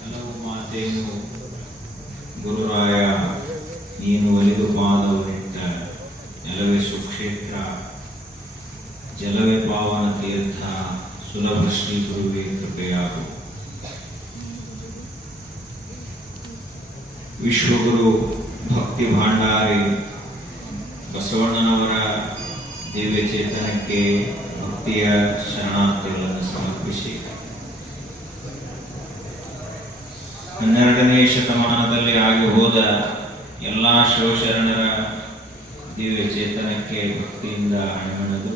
ಕೆಲವು ಮಾತೇನು ಗುರುರಾಯ ನೀನು ಒಲಿದು ಪಾದವನಿಟ್ಟ ನೆಲವೇ ಸುಕ್ಷೇತ್ರ, ಜಲವೇ ಪಾವನ ತೀರ್ಥ, ಸುಲಭ ಶ್ರೀ ಗುರುವೇ ಕೃಪೆಯಾಗು. ವಿಶ್ವಗುರು ಭಕ್ತಿ ಭಾಂಡಾರಿ ಬಸವಣ್ಣನವರ ದಿವ್ಯ ಚೇತನಕ್ಕೆ ಭಕ್ತಿಯ ಶರಣಾರ್ಥಿಗಳನ್ನು ಸಮರ್ಪಿಸಿ 12ನೇ ಶತಮಾನದಲ್ಲಿ ಆಗಿ ಹೋದ ಎಲ್ಲ ಶಿವಶರಣರ ದಿವ್ಯ ಚೇತನಕ್ಕೆ ಭಕ್ತಿಯಿಂದ ಹಣಮಣದು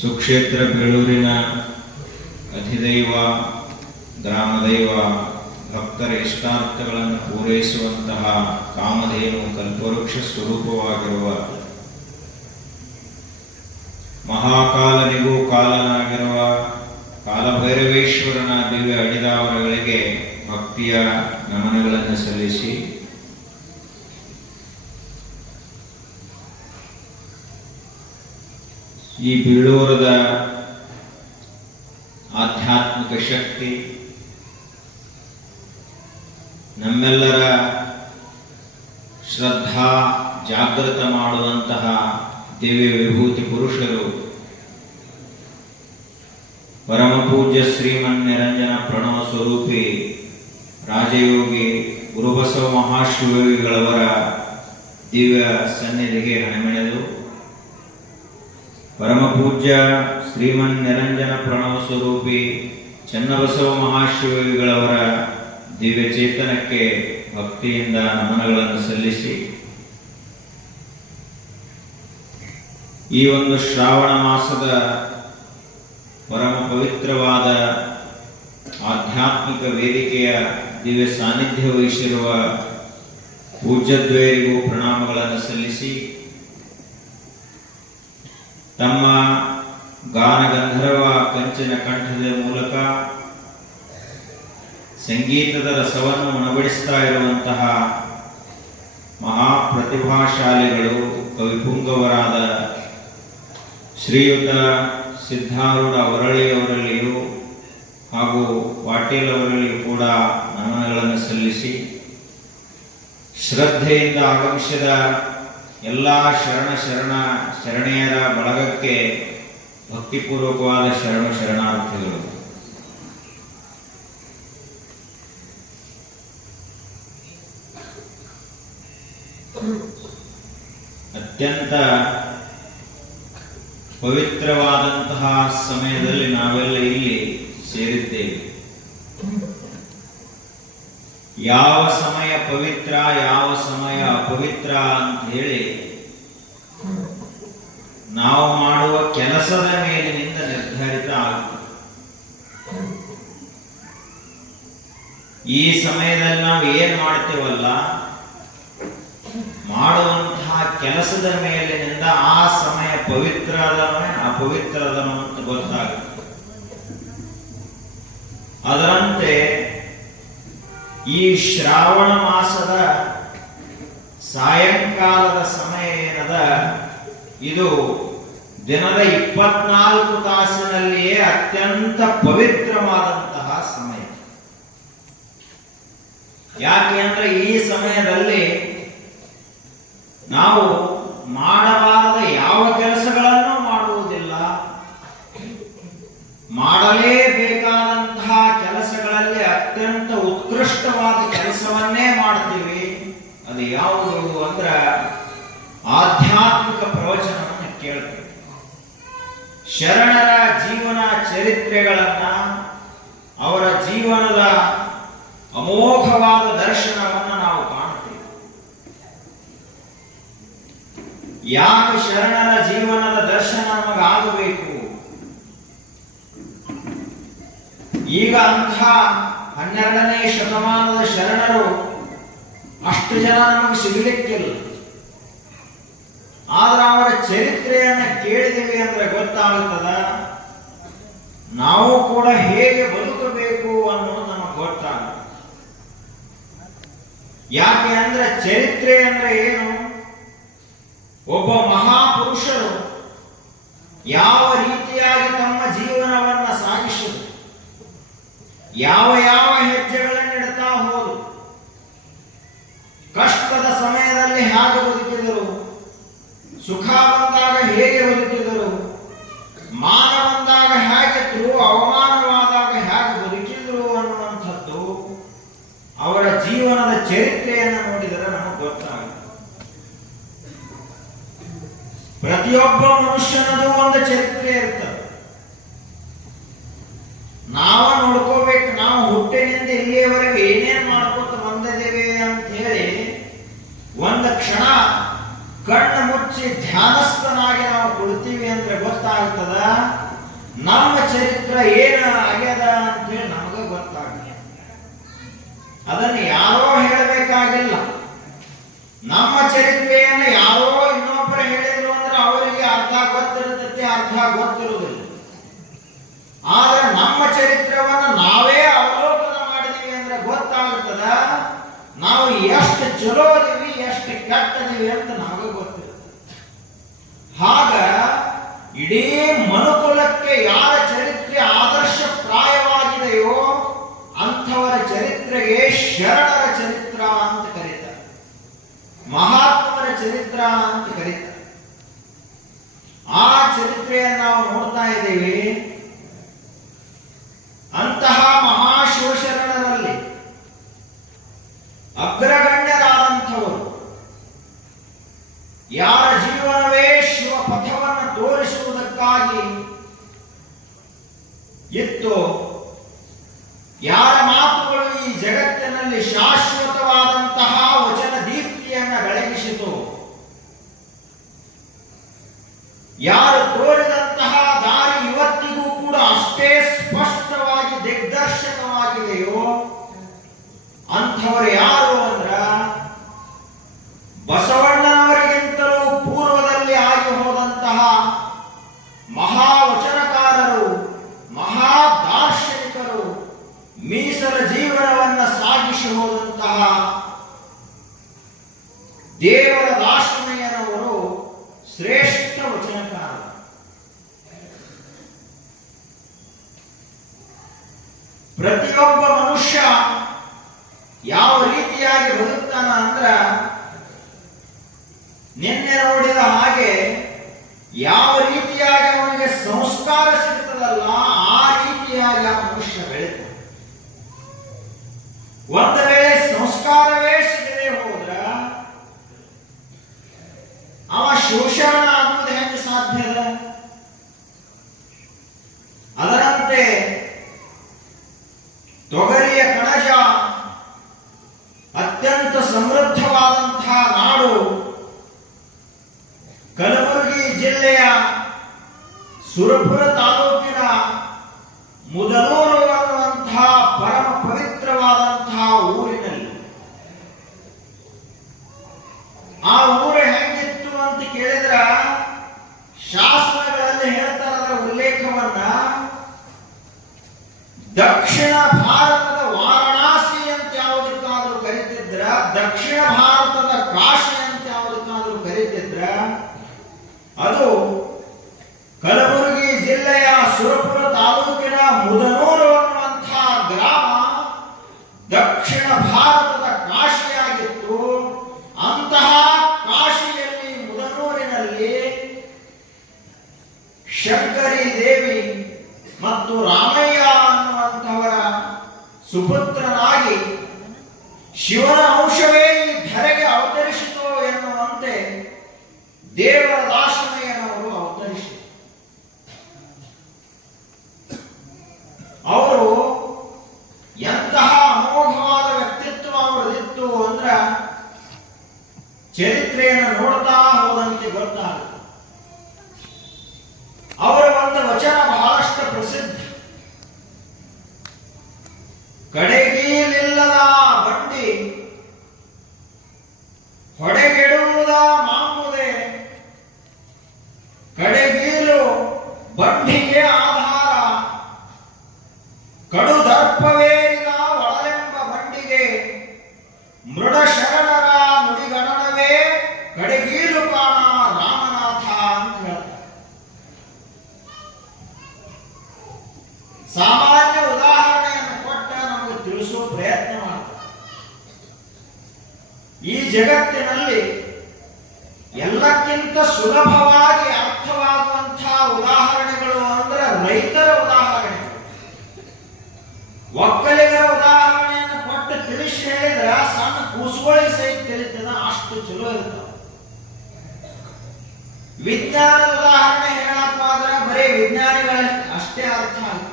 ಸುಕ್ಷೇತ್ರ ಬೇಳೂರಿನ ಅಧಿದೈವ ಗ್ರಾಮದೈವ ಭಕ್ತರ ಇಷ್ಟಾರ್ಥಗಳನ್ನು ಪೂರೈಸುವಂತಹ ಕಾಮಧೇನು ಕಲ್ಪವೃಕ್ಷ ಸ್ವರೂಪವಾಗಿರುವ ಮಹಾಕಾಲನಿಗೂ ಕಾಲನಾಗಿರುವ ಕಾಲಭೈರವೇಶ್ವರನ ದಿವ್ಯ ಅಡಿದಾವರಗಳಿಗೆ ಭಕ್ತಿಯ ನಮನಗಳನ್ನು ಸಲ್ಲಿಸಿ ಈ ಬೀಳೂರದ ಆಧ್ಯಾತ್ಮಿಕ ಶಕ್ತಿ ನಮ್ಮೆಲ್ಲರ ಶ್ರದ್ಧಾ ಜಾಗೃತ ಮಾಡುವಂತಹ ದಿವ್ಯ ವಿಭೂತಿ ಪುರುಷರು ಪರಮಪೂಜ್ಯ ಶ್ರೀಮನ್ ನಿರಂಜನ ಪ್ರಣವ ಸ್ವರೂಪಿ ರಾಜಯೋಗಿ ಗುರುಬಸವ ಮಹಾಶಿವಯೋಗಿಗಳವರ ದಿವ್ಯ ಸನ್ನಿಧಿಗೆ ಹಣಮೆಳೆದು ಪರಮಪೂಜ್ಯ ಶ್ರೀಮನ್ ನಿರಂಜನ ಪ್ರಣವ ಸ್ವರೂಪಿ ಚನ್ನಬಸವ ಮಹಾಶಿವಯೋಗಿಗಳವರ ದಿವ್ಯ ಚೇತನಕ್ಕೆ ಭಕ್ತಿಯಿಂದ ನಮನಗಳನ್ನು ಸಲ್ಲಿಸಿ ಈ ಒಂದು ಶ್ರಾವಣ ಮಾಸದ ಪರಮ ಪವಿತ್ರವಾದ ಆಧ್ಯಾತ್ಮಿಕ ವೇದಿಕೆಯ ದಿವ್ಯ ಸಾನ್ನಿಧ್ಯ ವಹಿಸಿರುವ ಪೂಜ್ಯದ್ವಯರಿಗೂ ಪ್ರಣಾಮಗಳನ್ನು ಸಲ್ಲಿಸಿ ತಮ್ಮ ಗಾನಗಂಧರ್ವ ಕಂಚಿನ ಕಂಠದ ಮೂಲಕ ಸಂಗೀತದ ರಸವನ್ನು ಉಣಬಡಿಸ್ತಾ ಇರುವಂತಹ ಮಹಾಪ್ರತಿಭಾಶಾಲಿಗಳು ಕವಿಪುಂಗವರಾದ ಶ್ರೀಯುತ ಸಿದ್ಧಾರೂಢ ಅವರಳಿಯವರಲ್ಲಿಯೂ ಹಾಗೂ ಪಾಟೀಲ್ ಅವರಲ್ಲಿಯೂ ಕೂಡ ನಮನಗಳನ್ನು ಸಲ್ಲಿಸಿ ಶ್ರದ್ಧೆಯಿಂದ ಆಗಮಿಸಿದ ಎಲ್ಲ ಶರಣೆಯರ ಬಳಗಕ್ಕೆ ಭಕ್ತಿಪೂರ್ವಕವಾದ ಶರಣಾರ್ಥಿಗಳು. ಅತ್ಯಂತ ಪವಿತ್ರವಾದಂತಹ ಸಮಯದಲ್ಲಿ ನಾವೆಲ್ಲ ಇಲ್ಲಿ ಸೇರಿದ್ದೇವೆ. ಯಾವ ಸಮಯ ಪವಿತ್ರ, ಯಾವ ಸಮಯ ಅಪವಿತ್ರ ಅಂತ ಹೇಳಿ ನಾವು ಮಾಡುವ ಕೆಲಸದ ಮೇಲಿನಿಂದ ನಿರ್ಧಾರಿತ ಆಗುತ್ತದೆ. ಈ ಸಮಯದಲ್ಲಿ ನಾವು ಏನ್ ಮಾಡ್ತೇವಲ್ಲ, ಮಾಡುವಂತಹ ಕೆಲಸದ ಮೇಲಿನಿಂದ ಆ ಸಮಯ ಪವಿತ್ರ ಅದನೋ ಅಪವಿತ್ರ ಅದನೋ ಅಂತ ಗೊತ್ತಾಗುತ್ತೆ. ಅದರಂತೆ ಈ ಶ್ರಾವಣ ಮಾಸದ ಸಾಯಂಕಾಲದ ಸಮಯ ಏನದ, ಇದು ದಿನದ 24 ತಾಸಿನಲ್ಲಿಯೇ ಅತ್ಯಂತ ಪವಿತ್ರವಾದಂತಹ ಸಮಯ. ಯಾಕೆ ಅಂದ್ರೆ ಈ ಸಮಯದಲ್ಲಿ ನಾವು ಮಾಡಬಾರದ ಯಾವ ಕೆಲಸಗಳನ್ನು ಮಾಡುವುದಿಲ್ಲ, ಮಾಡಲೇಬೇಕಾದಂತಹ ಕೆಲಸಗಳಲ್ಲಿ ಅತ್ಯಂತ ಉತ್ಕೃಷ್ಟವಾದ ಕೆಲಸವನ್ನೇ ಮಾಡ್ತೀವಿ. ಅದು ಯಾವುದು ಅಂದ್ರೆ ಆಧ್ಯಾತ್ಮಿಕ ಪ್ರವಚನವನ್ನು ಕೇಳ್ತೀವಿ. ಶರಣರ ಜೀವನ ಚರಿತ್ರೆಗಳನ್ನ, ಅವರ ಜೀವನದ ಅಮೋಘವಾದ ದರ್ಶನವನ್ನು ನಾವು ಕಾಣ್ತೀವಿ. ಯಾಕೆ ಶರಣರ ಜೀವನದ ದರ್ಶನ ನಮಗಾಗಬೇಕು? ಈಗ ಅಂಥ 12ನೇ ಶತಮಾನದ ಶರಣರು ಅಷ್ಟು ಜನ ನಮಗೆ ಸಿಗಲಿಕ್ಕಿಲ್ಲ. ಆದ್ರೆ ಅವರ ಚರಿತ್ರೆಯನ್ನ ಕೇಳಿದೀವಿ ಅಂದ್ರೆ ಗೊತ್ತಾಗುತ್ತದ, ನಾವು ಕೂಡ ಹೇಗೆ ಬದುಕಬೇಕು ಅನ್ನೋದು ನಮಗೆ ಗೊತ್ತಾಗುತ್ತೆ. ಯಾಕೆ ಅಂದ್ರೆ ಚರಿತ್ರೆ ಅಂದ್ರೆ ಏನು? ಒಬ್ಬ ಮಹಾಪುರುಷರು ಯಾವ ರೀತಿಯಾಗಿ ತಮ್ಮ ಜೀವನವನ್ನ ಸಾಗಿಸಿದರು, ಯಾವ ಯಾವ ಹೆಜ್ಜೆಗಳನ್ನು ಇಡ್ತಾ ಹೋದರು, ಕಷ್ಟದ ಸಮಯದಲ್ಲಿ ಹೇಗೆ ಬದುಕಿದರು, ಸುಖ ಬಂದಾಗ ಹೇಗೆ ಬದುಕಿದರು, ಮಾನ ಬಂದಾಗ ಹೇಗಿದ್ರು, ಅವಮಾನವಾದಾಗ ಹೇಗೆ ಬದುಕಿದ್ರು ಅನ್ನುವಂಥದ್ದು ಅವರ ಜೀವನದ ಚರಿತ್ರೆಯನ್ನು ನೋಡಿದರೆ ನಮಗೆ ಗೊತ್ತಾಗುತ್ತೆ. ಪ್ರತಿಯೊಬ್ಬ ಮನುಷ್ಯನದು ಒಂದು ಚರಿತ್ರೆ ಇರ್ತದೆ. ನಾವು ನೋಡ್ಕೋಬೇಕು, ನಾವು ಹುಟ್ಟಿನಿಂದ ಇಲ್ಲಿಯವರೆಗೆ ಏನೇನ್ ಮಾಡ್ಕೊತ ಬಂದಿದ್ದೇವೆ ಅಂತ ಹೇಳಿ ಒಂದು ಕ್ಷಣ ಕಣ್ಣು ಮುಚ್ಚಿ ಧ್ಯಾನಸ್ಥನಾಗಿ ನಾವು ಕೊಡ್ತೀವಿ ಅಂದ್ರೆ ಗೊತ್ತಾಗ್ತದ ನಮ್ಮ ಚರಿತ್ರೆ ಏನು ಆಗ್ಯದ ಅಂತ ಹೇಳಿ ನಮಗೆ ಗೊತ್ತಾಗ್ತದೆ. ಅದನ್ನು ಯಾರೋ ಹೇಳಬೇಕಾಗಿಲ್ಲ. ನಮ್ಮ ಚರಿತ್ರೆಯನ್ನು ಯಾರೋ ಇನ್ನೊಬ್ಬರು ಹೇಳಿದ್ರು ಅಂದ್ರೆ ಅವರಿಗೆ ಅರ್ಧ ಗೊತ್ತಿರುತ್ತದೆ, ಅರ್ಧ ಗೊತ್ತಿರುವುದಿಲ್ಲ. ಆದ್ರೆ ನಮ್ಮ ಚರಿತ್ರೆಯನ್ನು ನಾವೇ ಅವಲೋಕನ ಮಾಡಿದೀವಿ ಅಂದ್ರೆ ಗೊತ್ತಾಗುತ್ತದ ನಾವು ಎಷ್ಟು ಚಲೋ ಇದೀವಿ, ಎಷ್ಟು ಕೆಟ್ಟದೀವಿ ಅಂತ ನಮಗೆ ಗೊತ್ತಿರುತ್ತೆ. ಆಗ ಇಡೀ ಮನುಕುಲಕ್ಕೆ ಯಾರ ಚರಿತ್ರೆ ಆದರ್ಶ ಪ್ರಾಯವಾಗಿದೆಯೋ ಅಂಥವರ ಚರಿತ್ರೆಗೆ ಶರಣರ ಚರಿತ್ರ ಅಂತ ಕರೀತಾರೆ, ಮಹಾತ್ಮರ ಚರಿತ್ರ ಅಂತ ಕರೀತಾರೆ. ಆ ಚರಿತ್ರೆಯನ್ನು ನಾವು ನೋಡ್ತಾ ಇದ್ದೇವೆ. ಅಂತಹ ಮಹಾಶೋಷರಣರಲ್ಲಿ ಅಗ್ರಗಣ್ಯರಾದಂಥವರು, ಯಾರ ಜೀವನವೇ ಶಿವ ಪಥವನ್ನು ತೋರಿಸುವುದಕ್ಕಾಗಿ ಇತ್ತು, ಯಾರ ಮಾತುಗಳು ಈ ಜಗತ್ತಿನಲ್ಲಿ ಶಾಶ್ವತವಾದಂತಹ ವಚನ ದೀಪ್ತಿಯನ್ನು ಬೆಳಗಿಸಿತು, ಯಾರು ತೋರಿದಂತಹ ದಾರಿ ಇವತ್ತಿಗೂ ಕೂಡ ಅಷ್ಟೇ ಸ್ಪಷ್ಟವಾಗಿ ದಿಗ್ದರ್ಶಕವಾಗಿದೆಯೋ ಅಂಥವರು ಯಾರು ಅಂದ್ರ ಬಸವಣ್ಣನವರಿಗಿಂತಲೂ ಪೂರ್ವದಲ್ಲಿ ಆಗಿ ಹೋದಂತಹ ಮಹಾವಚನಕಾರರು, ಮಹಾದಾರ್ಶನಿಕರು, ಮೀಸಲ ಜೀವನವನ್ನು ಸಾಗಿಸಿ ಹೋದಂತಹ ದೇವರ ದಾಸಮಯ್ಯನವರು ಶ್ರೇಷ್ಠ ವಚನಕಾರ. ಪ್ರತಿಯೊಬ್ಬ ಮನುಷ್ಯ ಯಾವ ರೀತಿಯಾಗಿ ಬದುಕ್ತಾನ ಅಂದ್ರ ನಿನ್ನೆ ನೋಡಿದ ಹಾಗೆ ಯಾವ ರೀತಿಯಾಗಿ ಅವನಿಗೆ ಸಂಸ್ಕಾರ ಸಿಗ್ತದಲ್ಲ ಆ ರೀತಿಯಾಗಿ ಆ ಮನುಷ್ಯ ಬೆಳೀತಾನೆ. ಒಂದು ವೇಳೆ ಸಂಸ್ಕಾರವೇ ಸಿಗದೆ ಹೋದ್ರ ಅವ ಶೋಷಣ ಆಗುವುದು ಹೆಂಗೆ ಸಾಧ್ಯದ? ಅದರಂತೆ ತೊಗರಿಯ ಕಣಜ ಅತ್ಯಂತ ಸಮೃದ್ಧವಾದಂತಹ ನಾಡು ಕಲಬುರಗಿ ಜಿಲ್ಲೆಯ ಸುರಪುರ ತಾಲೂಕಿನ ಮುದನೂರು ಅನ್ನುವಂತಹ ಪರಮ ಪವಿತ್ರವಾದಂತಹ ಊರಿನಲ್ಲಿ ಆ ಊರು ಹೆಂಗಿತ್ತು ಅಂತ ಕೇಳಿದ್ರ ಶಾಸನಗಳಲ್ಲಿ ಹೇಳ್ತಾರೆ ಅದರ ಉಲ್ಲೇಖವನ್ನ. ದಕ್ಷಿಣ ಭಾರತದ ವಾರಣಾಸಿ ಅಂತ ಯಾವುದಕ್ಕಾದ್ರೂ ಕರೀತಿದ್ರ, ದಕ್ಷಿಣ ಭಾರತದ ಕಾಶಿ ಅಂತ ಯಾವುದಕ್ಕಾದ್ರೂ ಕರೀತಿದ್ರ ಅದು ಕಲಬುರಗಿ ಜಿಲ್ಲೆಯ ಸುರಪುರ ತಾಲೂಕಿನ ಮುದನೂರು ಅನ್ನುವಂತಹ ಗ್ರಾಮ ದಕ್ಷಿಣ ಭಾರತದ ಕಾಶಿಯಾಗಿತ್ತು. ಅಂತಹ ಕಾಶಿಯಲ್ಲಿ ಮುದನೂರಿನಲ್ಲಿ ಶಂಕರಿ ದೇವಿ ಮತ್ತು ರಾಮಯ್ಯ ಅನ್ನುವಂಥವರ ಸುಪುತ್ರನಾಗಿ ಶಿವನ ಅಂಶವೇ ಈ ಧರೆಗೆ ಅವತರಿಸಿತು ಎನ್ನುವಂತೆ ದೇವರ ದಾಸಮಯ್ಯನವರು ಅವತರಿಸಿದರು. ಅವರು ಎಂತಹ ಅಮೋಘವಾದ ವ್ಯಕ್ತಿತ್ವ ಅವರದಿತ್ತು ಅಂದ್ರ ಚರಿತ್ರೆಯನ್ನು ನೋಡ್ತಾ ಹೋದಂತೆ ಗೊತ್ತಾಗುತ್ತೆ. ಅವರ ಒಂದು ವಚನ ಬಹಳಷ್ಟು ಪ್ರಸಿದ್ಧ. ಕಡೆಗೀಲಿಲ್ಲದ ಬಂಡಿ ಹೊಡೆಗೆಡುವುದ ಮಾಂಬುದೆ, ಕಡೆಗೀಲು ಬಂಡಿಗೆ ಆಧಾರ, ಕಡು ದರ್ಪವೇರಿದ ಒಳಲೆಂಬ ಬಂಡಿಗೆ ಮೃಡ ಶರಣರ ನುಡಿಗಣನವೇ ಕಡೆಗೀಲು ಕಾಣ ರಾಮನಾಥ ಅಂತ ಹೇಳ್ತಾರೆ. ಸಾಮಾನ್ಯ ಉದಾಹರಣೆಯನ್ನು ಕೊಟ್ಟ ಜಗತ್ತಿನಲ್ಲಿ ಎಲ್ಲಕ್ಕಿಂತ ಸುಲಭವಾಗಿ ಅರ್ಥವಾಗುವಂತಹ ಉದಾಹರಣೆಗಳು ಅಂದ್ರೆ ರೈತರ ಉದಾಹರಣೆಗಳು. ಒಕ್ಕಲಿಗರ ಉದಾಹರಣೆಯನ್ನು ಕೊಟ್ಟು ತಿಳಿಸಿ ಹೇಳಿದ್ರೆ ಸಣ್ಣ ಕೂಸುಗಳಿಗೆ ಸಹಿತ ತಿಳಿತದ, ಅಷ್ಟು ಚಲೋ ಇರ್ತಾವ. ವಿಜ್ಞಾನದ ಉದಾಹರಣೆ ಹೇಳಕ್ಕಾದ್ರೆ ಬರೀ ವಿಜ್ಞಾನಿಗಳ ಅಷ್ಟೇ ಅರ್ಥ ಆಗುತ್ತೆ.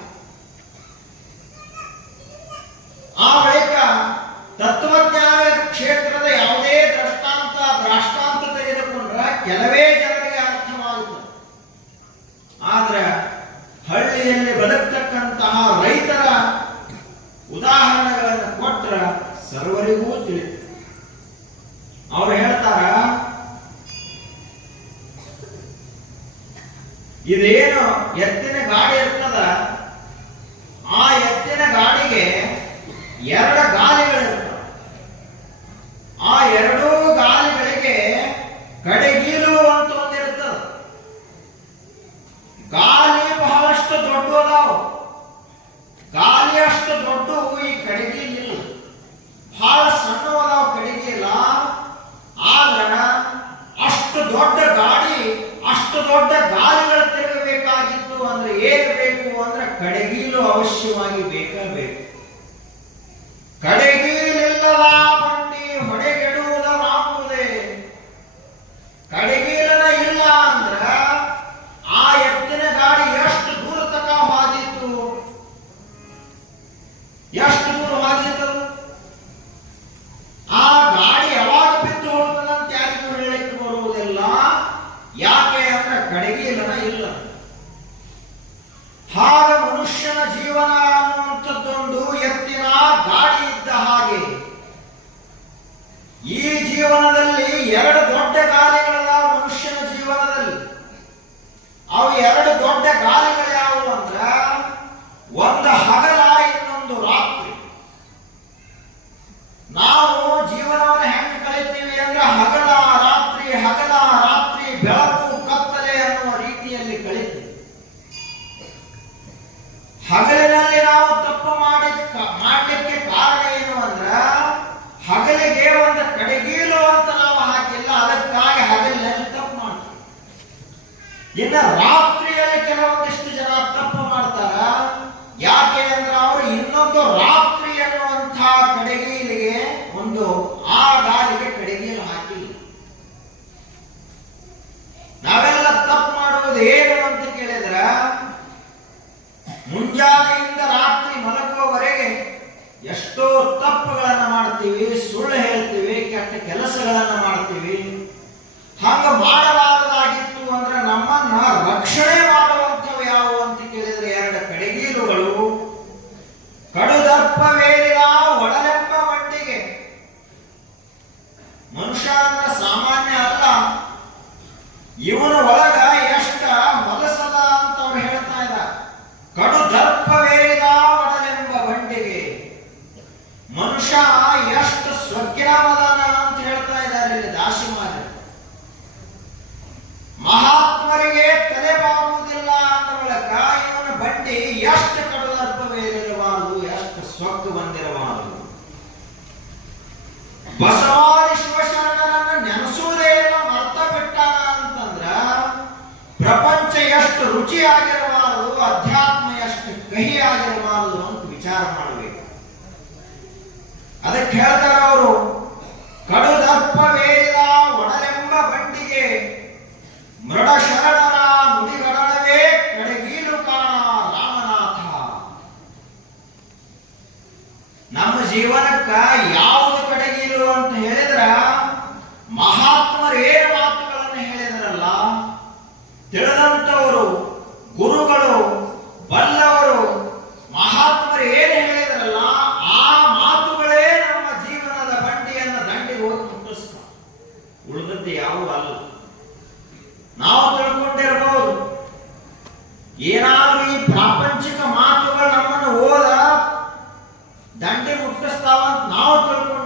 ಆ ಬಳಿಕ ತತ್ವಜ್ಞಾನದ ಕ್ಷೇತ್ರದ ಯಾವುದೇ ದೃಷ್ಟಾಂತ ತೆಗೆದುಕೊಂಡ್ರೆ ಕೆಲವೇ ಜನರಿಗೆ ಅರ್ಥವಾಗುತ್ತದೆ. ಆದ್ರೆ ಹಳ್ಳಿಯಲ್ಲಿ ಬದುಕ್ತಕ್ಕಂತಹ ರೈತರ ಉದಾಹರಣೆಗಳನ್ನು ಕೊಟ್ಟರೆ ಸರ್ವರಿಗೂ ತಿಳಿತು. ಅವರು ಹೇಳ್ತಾರ, ಇದೇನು ಎತ್ತಿನ ಗಾಡಿ ಇರ್ತದ, ಆ ಎತ್ತಿನ ಗಾಡಿಗೆ ಎರಡು ಗಾಲಿಗಳಿರ್ತವೆ. ಆ ಎರಡೂ ಗಾಲಿಗಳಿಗೆ ಕಡೆಗೀಲು ಅಂತ ಒಂದಿರ್ತದೆ. ಗಾಲಿ ಬಹಳಷ್ಟು ದೊಡ್ಡ ಅದಾವು, ಗಾಲಿ ಅಷ್ಟು ದೊಡ್ಡ ಈ ಕಡೆಗೀಲಿಲ್ಲ, ಬಹಳ ಸಣ್ಣವಾದವು ಕಡೆಗೀಲ. ಆದ್ರ ಅಷ್ಟು ದೊಡ್ಡ ಗಾಡಿ, ಅಷ್ಟು ದೊಡ್ಡ ಗಾಲಿಗಳು ತಿರುಗಬೇಕಾಗಿತ್ತು ಅಂದ್ರೆ ಏನು ಬೇಕು ಅಂದ್ರೆ ಕಡೆಗೀಲು ಅವಶ್ಯವಾಗಿ ಬೇಕು. ಕಡೆಗೀಲಿಲ್ಲದ ಬಂಡಿ ಹೊಡೆಗೆಡುವುದಾಗುವುದೇ. ಕಡೆಗೀಲನ ಇಲ್ಲ ಅಂದ್ರ ಆ ಎತ್ತಿನ ಗಾಡಿ ಎಷ್ಟು ದೂರ ತನಕ ಹಾದಿತ್ತು, ಎಷ್ಟು ದೂರ ಹಾದಿತ್ತು, ಆ ಗಾಡಿ ಯಾವಾಗ ಬಿದ್ದು ಹೋಗ್ತದಂತ ಯಾರಿಗೂ ಹೇಳಲಿಕ್ಕೆ ಬರುವುದಿಲ್ಲ. ಯಾಕೆ ಅಂದ್ರೆ ಕಡೆಗೀಲನ ಇಲ್ಲ. ಹಾಗೆ ಮನುಷ್ಯನ ಜೀವನ ಅನ್ನುವಂಥದ್ದೊಂದು ಎತ್ತಿನ ಗಾಡಿ ಇದ್ದ ಹಾಗೆ ಈ ಜೀವನದಲ್ಲಿ ಎರಡು ದೊಡ್ಡ ಗಾಲಿಗಳದ ಮನುಷ್ಯನ ಜೀವನದಲ್ಲಿ. ಅವು ಎರಡು ದೊಡ್ಡ ಗಾಲಿಗಳು ಯಾವುವು ಅಂದ್ರ ಒಂದು ಹಗಲ, ಇನ್ನೊಂದು ರಾತ್ರಿ. ನಾವು ಜೀವನವನ್ನು ಹೆಂಗೆ ಕಲಿತೀವಿ ಅಂದ್ರೆ ಹಗಲ ರಾತ್ರಿ, ಹಗಲ ರಾತ್ರಿ, ಬೆಳಕು ಕತ್ತಲೆ ಅನ್ನುವ ರೀತಿಯಲ್ಲಿ ಕಲಿತೀವಿ. ಹಗಲಿನಲ್ಲಿ ನಾವು ತಪ್ಪು ಮಾಡಲಿಕ್ಕೆ ಕಾರಣ ಏನು ಅಂದ್ರ ಹಗಲಿಗೆ ಒಂದು ಕಡೆಗೀಲು ಅಂತ ನಾವು ಹಾಕಿಲ್ಲ, ಅದಕ್ಕಾಗಿ ಹಗಲಿನಲ್ಲಿ ತಪ್ಪು ಮಾಡ್ತೀವಿ. ಇನ್ನು ರಾತ್ರಿಯಲ್ಲಿ ಕೆಲವೊಂದಿಷ್ಟು ಜನ ತಪ್ಪು ಮಾಡ್ತಾರ. ಯಾಕೆ ಅಂದ್ರೆ ಅವರು ಇನ್ನೊಂದು ರಾತ್ರಿ ಅನ್ನುವಂತಹ ಕಡೆಗೀಲಿಗೆ ಒಂದು ಆ ಗಾಲಿಗೆ ಕಡೆಗೀಲು ಹಾಕಿಲ್ಲ. ನಾವೆಲ್ಲ ತಪ್ಪು ಮಾಡುವುದು ಏನು ಅಂತ ಕೇಳಿದ್ರ ಮುಂಜಾನೆಯಿಂದ ರಾತ್ರಿ ಮಲಗುವವರೆಗೆ ಎಷ್ಟೋ ತಪ್ಪುಗಳನ್ನ ಮಾಡ್ತೀವಿ, ಸುಳ್ಳು ಹೇಳ್ತೀವಿ, ಕೆಟ್ಟ ಕೆಲಸಗಳನ್ನ ಮಾಡ್ತೀವಿ. ಹಂಗ ಮಾಡಬಾರದಾಗಿತ್ತು ಅಂದ್ರೆ ನಮ್ಮನ್ನ ರಕ್ಷಣೆ ಮಾಡುವಂಥವು ಯಾವುವು ಅಂತ ಕೇಳಿದ್ರೆ ಎರಡು ಕಡೆಗೀಲುಗಳು. ಕಡುದರ್ಪವೇರಿದ ಒಡಲೆಂಬ ಮಟ್ಟಿಗೆ. ಮನುಷ್ಯ ಅಂದ್ರೆ ಸಾಮಾನ್ಯ ಅಲ್ಲ, ಇವನ ಒಳಗ ಎಷ್ಟ ಹೊಲಸದ ಅಂತ ಅವ್ರು ಹೇಳ್ತಾ ಇದ್ದಾರೆ. ಕಡು ದರ್ಪವೇರಿದ ಒಡಲೆಂಬ ಬಂಡಿಗೆ. ಮನುಷ್ಯ ಎಷ್ಟು ಸ್ವಜ್ಞಾನದಾನ ಅಂತ ಹೇಳ್ತಾ ಇದ್ದಾರೆ ಇಲ್ಲಿ ದಾಸಿಮಾರ. ಮಹಾತ್ಮರಿಗೆ ತಲೆ ಬಾಗುವುದಿಲ್ಲ ಅಂದ ಮೂಲಕ ಇವನ ಬಂಡಿ ಎಷ್ಟು ಕಡು ದರ್ಪವೇರಿರಬಾರದು, ಎಷ್ಟು ಸ್ವಗ್ಗ ಬಂದಿರಬಾರದು. ಬಸವಾದಿ ಶಿವಶರಣರನ್ನು ನೆನೆಸುವುದೇ ಇಲ್ಲ, ಮರ್ತ ಬಿಟ್ಟಾನ ಅಂತಂದ್ರ ಪ್ರಪಂಚ ಎಷ್ಟು ರುಚಿಯಾಗಿರಬಾರದು, ಅಧ್ಯಾತ್ಮ ಎಷ್ಟು ಕಹಿಯಾಗಿರಬಾರದು ಅಂತ ವಿಚಾರ ಮಾಡಬೇಕು. ಅದಕ್ಕೆ ಹೇಳ್ತಾರೆ ಅವರು, ಕಡುದರ್ಪವೇರಿದ ಒಡಲೆಂಬ ಬಂಡಿಗೆ ಮೃಡ ಶರಣರ ನುಡಿಗಡಣವೇ ಕಡೆಗೀಲು ಕಾಣ ರಾಮನಾಥ. ನಮ್ಮ ಜೀವನಕ್ಕ ಯಾವುದು ಕಡೆಗೀಲು ಅಂತ ಹೇಳಿದ್ರ ಮಹಾತ್ಮರು ಏನು ಮಾತುಗಳನ್ನು ಹೇಳಿದ್ರಲ್ಲ, ತಿಳಿದಂತವರು, ಗುರುಗಳು, ಬಲ್ಲವರು, ಮಹಾತ್ಮರು ಏನು ಹೇಳಿದ್ರಲ್ಲ ಆ ಮಾತುಗಳೇ ನಮ್ಮ ಜೀವನದ ಬಂಡಿಯನ್ನು ದಂಡಿಗೆ ಹೋಗಿ ಮುಟ್ಟಿಸ್ತಾವ. ಉಳಿದದ್ದು ಯಾವುದೂ ಅಲ್ಲ. ನಾವು ತಿಳ್ಕೊಂಡಿರಬಹುದು ಏನಾದ್ರೂ ಈ ಪ್ರಾಪಂಚಿಕ ಮಾತುಗಳು ನಮ್ಮನ್ನು ಓದ ದಂಡಿ ಮುಟ್ಟಿಸ್ತಾವಂತ ನಾವು ತಿಳ್ಕೊಂಡು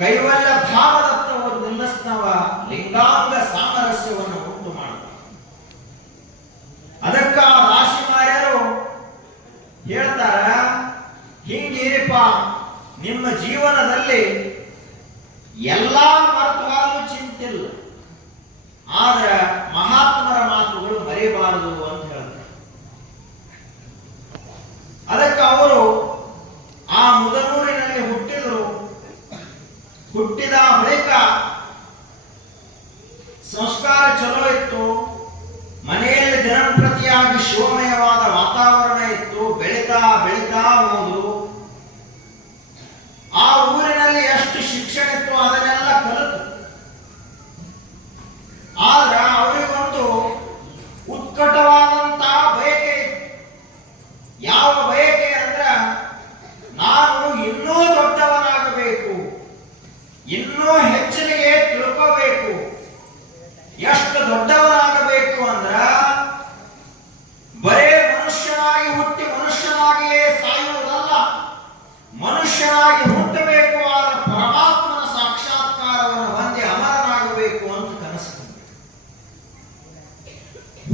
ಕೈವಲ್ಯ ಧಾಮದತ್ತ ನಿಲ್ಲಸ್ನವ ಲಿಂಗಾಂಗ ಸಾಮರಸ್ಯವನ್ನು ಉಂಟು ಮಾಡುತ್ತ. ಅದಕ್ಕ ರಾಶಿ ಮಾರ್ಯರು ಹೇಳ್ತಾರ, ಹಿಂಗಿರಿಪ ನಿಮ್ಮ ಜೀವನದಲ್ಲಿ ಎಲ್ಲಾ ಮರ್ತವಾಗೂ ಚಿಂತಿಲ್ಲ, ಆದ್ರೆ ಮಹಾತ್ಮರ ಮಾತುಗಳು ಮರೆಯಬಾರದು ಅಂತ ಹೇಳ್ತಾರೆ. ಅದಕ್ಕೆ ಅವರು ಆ ಮುದನೂರಿನಲ್ಲಿ ಹುಟ್ಟಿದರು. ಹುಟ್ಟಿದ ಬಳಿಕ ಸಂಸ್ಕಾರ ಚಲೋ ಇತ್ತು, ಮನೆಯಲ್ಲಿ ದಿನಂಪ್ರತಿಯಾಗಿ ಶಿವಮಯವಾದ ವಾತಾವರಣ ಇತ್ತು. ಬೆಳೀತಾ ಬೆಳೀತಾ ಹೋದ್ರು. ಆ ಊರಿನಲ್ಲಿ ಎಷ್ಟು ಶಿಕ್ಷಣ ಇತ್ತು ಅದನ್ನೆಲ್ಲ ಕಲಿತು. ಆದ್ರೆ ಅವರಿಗೊಂದು ಉತ್ಕಟವಾದಂತಹ ಬಯಕೆ ಇತ್ತು. ಯಾವ ಬಯಕೆ ಅಂದ್ರ, ನಾನು ಇನ್ನೂ ದೊಡ್ಡವನಾಗಬೇಕು, ಇನ್ನೂ ಹೆಚ್ಚಿಗೆ ತಿಳ್ಕೋಬೇಕು. ಎಷ್ಟು ದೊಡ್ಡವನಾಗಬೇಕು ಅಂದ್ರ, ಬರೇ ಮನುಷ್ಯನಾಗಿ ಹುಟ್ಟಿ ಮನುಷ್ಯನಾಗಿಯೇ ಸಾಯುವುದಲ್ಲ, ಮನುಷ್ಯನಾಗಿ ಹುಟ್ಟಬೇಕು, ಆದ ಪರಮಾತ್ಮನ ಸಾಕ್ಷಾತ್ಕಾರವನ್ನು ಹೊಂದಿ ಅಮರನಾಗಬೇಕು ಅಂತ ಕನಸು.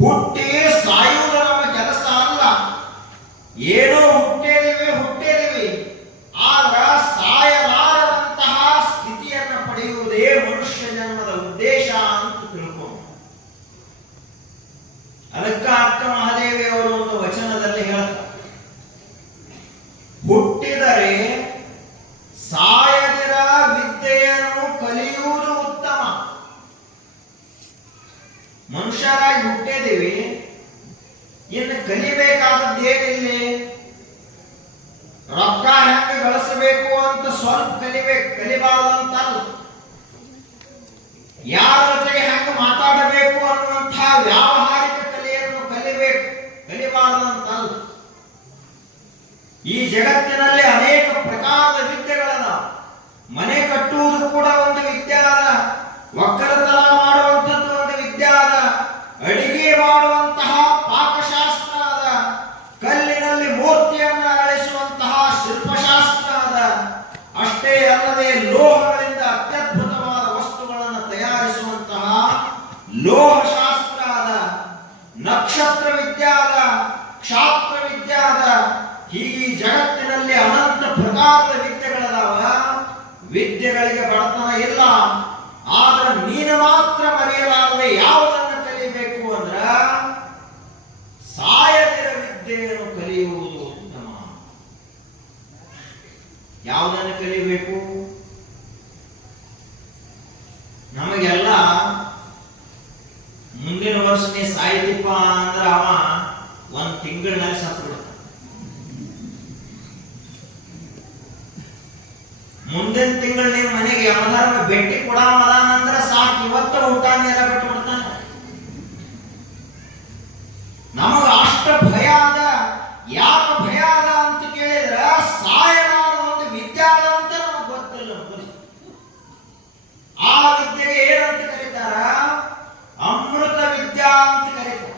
ಹುಟ್ಟಿ ಸಾಯುವುದು ನಮ್ಮ ಕೆಲಸ ಅಲ್ಲ. ಏನೋ ಹುಟ್ಟಿದೀವಿ, ಆಗ ಸಾಯಲಾರದಂತಹ ಸ್ಥಿತಿಯನ್ನು ಪಡೆಯುವುದೇ ಮನುಷ್ಯ ಜನ್ಮದ ಉದ್ದೇಶ ಅಂತ ತಿಳ್ಕೊಂಡು. ಅದಕ್ಕ ಅಕ್ಕ ಮಹಾದೇವಿ ಅವರು ಒಂದು ವಚನದಲ್ಲಿ ಹೇಳ್ತಾರೆ, ಹುಟ್ಟಿದರೆ ಸಾಯದಿರ ವಿದ್ಯೆಯನ್ನು ಕಲಿಯುವುದು ಉತ್ತಮ. ಮನುಷ್ಯರಾಗಿ ಹುಟ್ಟಿದ್ದೀವಿ, ಇನ್ನು ಕಲಿಬೇಕಾದದ್ದೇನಿಲ್ಲ. ರೊಕ್ಕ ಹೆಂಗೆ ಗಳಿಸಬೇಕು ಅಂತ ಸ್ವಲ್ಪ ಕಲಿಬಾರ್ದಂತಲ್ಲ. ಯಾರ ಜೊತೆಗೆ ಹೆಂಗೆ ಮಾತಾಡಬೇಕು ಅನ್ನುವಂತಹ ವ್ಯಾವಹಾರಿಕ ಕಲೆಯನ್ನು ಕಲಿಬಾರ್ದಂತಲ್ಲ. ಈ ಜಗತ್ತಿನಲ್ಲಿ ಅನೇಕ ಪ್ರಕಾರದ ವಿದ್ಯೆಗಳನ್ನ, ಮನೆ ಕಟ್ಟುವುದು ಕೂಡ ಒಂದು ವಿದ್ಯೆ ಅದ, ಒಕ್ಕಲತನ ಮಾಡುವಂಥದ್ದು ಒಂದು ವಿದ್ಯೆ ಅದ, ಅಡಿಗೆ ಮಾಡುವಂತಹ ಪಾಕಶಾಸ್ತ್ರ ಅದ, ಕಲ್ಲಿನಲ್ಲಿ ಮೂರ್ತಿಯನ್ನು ಅಳಿಸುವಂತಹ ಶಿಲ್ಪಶಾಸ್ತ್ರ ಅದ. ಅಷ್ಟೇ ಅಲ್ಲದೆ ಲೋಹಗಳಿಂದ ಅತ್ಯದ್ಭುತವಾದ ವಸ್ತುಗಳನ್ನು ತಯಾರಿಸುವಂತಹ ಲೋಹಶಾಸ್ತ್ರ ಅದ, ನಕ್ಷತ್ರ ವಿದ್ಯೆ ಅದ, ಕ್ಷಾತ್ರ ವಿದ್ಯೆ ಅದ. ಹೀಗೆ ಜಗತ್ತಿನಲ್ಲಿ ಅನಂತ ಪ್ರಕಾರದ ವಿದ್ಯೆಗಳದಾವ. ವಿದ್ಯೆಗಳಿಗೆ ಬಡತನ ಇಲ್ಲ. ಆದ್ರೆ ನೀನು ಮಾತ್ರ ಮರೆಯಲಾರದೆ ಯಾವುದನ್ನು ಕಲಿಬೇಕು ಅಂದ್ರ, ಸಾಯದಿರ ವಿದ್ಯೆಯನ್ನು ಕಲಿಯುವುದು ಉತ್ತಮ. ಯಾವುದನ್ನು ಕಲಿಬೇಕು? ನಮಗೆಲ್ಲ ಮುಂದಿನ ವರ್ಷ ನೀ ಸಾಯ್ತಿಪ್ಪ ಅಂದ್ರ ಅವ ಒಂದ್ ತಿಂಗಳಿನಲ್ಲಿ ಸತ್ತು ಬಿಡ್ತಾನ. ಮುಂದಿನ ತಿಂಗಳು ನೀವು ಮನೆಗೆ ಯಾವ್ದಾರ ಭೇಟಿ ಕೊಡಾಮದಾನಂದ್ರ ಸಾಕು, ಇವತ್ತ ಊಟ ಎಲ್ಲ ಬಿಟ್ಟು ಬಿಡ್ತಾನೆ. ನಮಗ ಅಷ್ಟ ಭಯ ಅದ. ಯಾಕೆ ಭಯ ಅದ ಅಂತ ಕೇಳಿದ್ರ, ಸಾಯಲಾರದ ಒಂದು ವಿದ್ಯೆ ಅದ ಅಂತ ನಮಗ್ ಗೊತ್ತಿಲ್ಲ. ಆ ವಿದ್ಯೆಗೆ ಏನಂತ ಕರೀತಾರ? ಅಮೃತ ವಿದ್ಯಾ ಅಂತ ಕರೀತಾರ.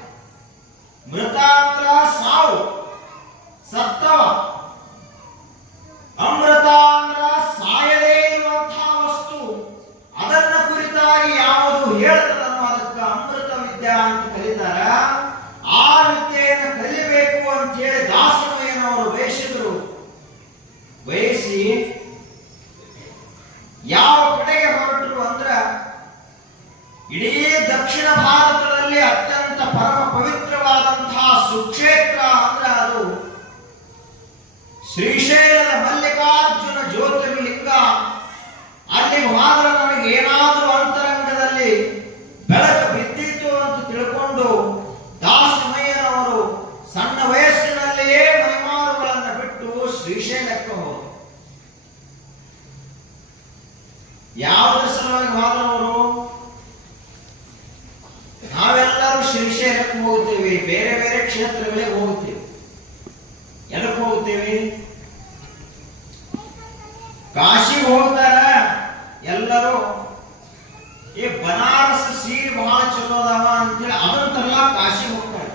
ಮೃತ ಅಂದ್ರ ಸಾವು, ಸತ್ತವ. ಅಮೃತ ಅಂದ್ರ ಸಾಯದೇ ಇರುವಂತಹ ವಸ್ತು. ಅದನ್ನ ಕುರಿತಾಗಿ ಯಾವುದು ಹೇಳ್ತದನ್ನೋ ಅದಕ್ಕೆ ಅಮೃತ ವಿದ್ಯಾ ಅಂತ ಕರೀತಾರ. ಆ ವಿದ್ಯೆಯನ್ನು ಕಲಿಬೇಕು ಅಂತ ಹೇಳಿ ದಾಸಮಯ್ಯನವರು ಬಯಸಿ ಯಾವ ಕಡೆಗೆ ಹೊರಟರು ಅಂದ್ರ, ಇಡೀ ದಕ್ಷಿಣ ಭಾರತದಲ್ಲಿ ಅತ್ಯಂತ ಪರಮ ಪವಿತ್ರವಾದಂತಹ ಸುಕ್ಷೇತ್ರ ಅಂದ್ರೆ ಅದು ಶ್ರೀಶೈಲದ ಮಲ್ಲಿಕಾರ್ಜುನ ಜ್ಯೋತಿರ್ಲಿಂಗ. ಅಲ್ಲಿ ಹೋದ್ರೆ ನನಗೆ ಏನಾದರೂ ಅಂತರಂಗದಲ್ಲಿ ಬೆಳಕು ಬಿದ್ದಿತ್ತು ಅಂತ ತಿಳ್ಕೊಂಡು ದಾಸಮಯ್ಯನವರು ಸಣ್ಣ ವಯಸ್ಸಿನಲ್ಲಿಯೇ ಮನೆಮಾರುಗಳನ್ನು ಬಿಟ್ಟು ಶ್ರೀಶೈಲಕ್ಕೆ ಹೋದರು. ಯಾವುದ್ರ ಸಲುವಾಗಿ ಹೋದವರು? ನಾವೆಲ್ಲರೂ ಶ್ರೀಶೈಲಕ್ಕೆ ಹೋಗ್ತೀವಿ, ಬೇರೆ ಬೇರೆ ಕ್ಷೇತ್ರಗಳಿಗೆ ಹೋಗ್ತೀವಿ. ಎದಕ್ಕೆ ಹೋಗ್ತೀವಿ? ಕಾಶಿಗೆ ಹೋಗ್ತಾರ ಎಲ್ಲರೂ. ಈ ಬನಾರಸ್ ಸೀರೆ ಬಹಳ ಚಲೋ ಅದಾವ ಅಂತೇಳಿ ಅದಂತಲ್ಲ ಕಾಶಿ ಹೋಗ್ತಾರೆ.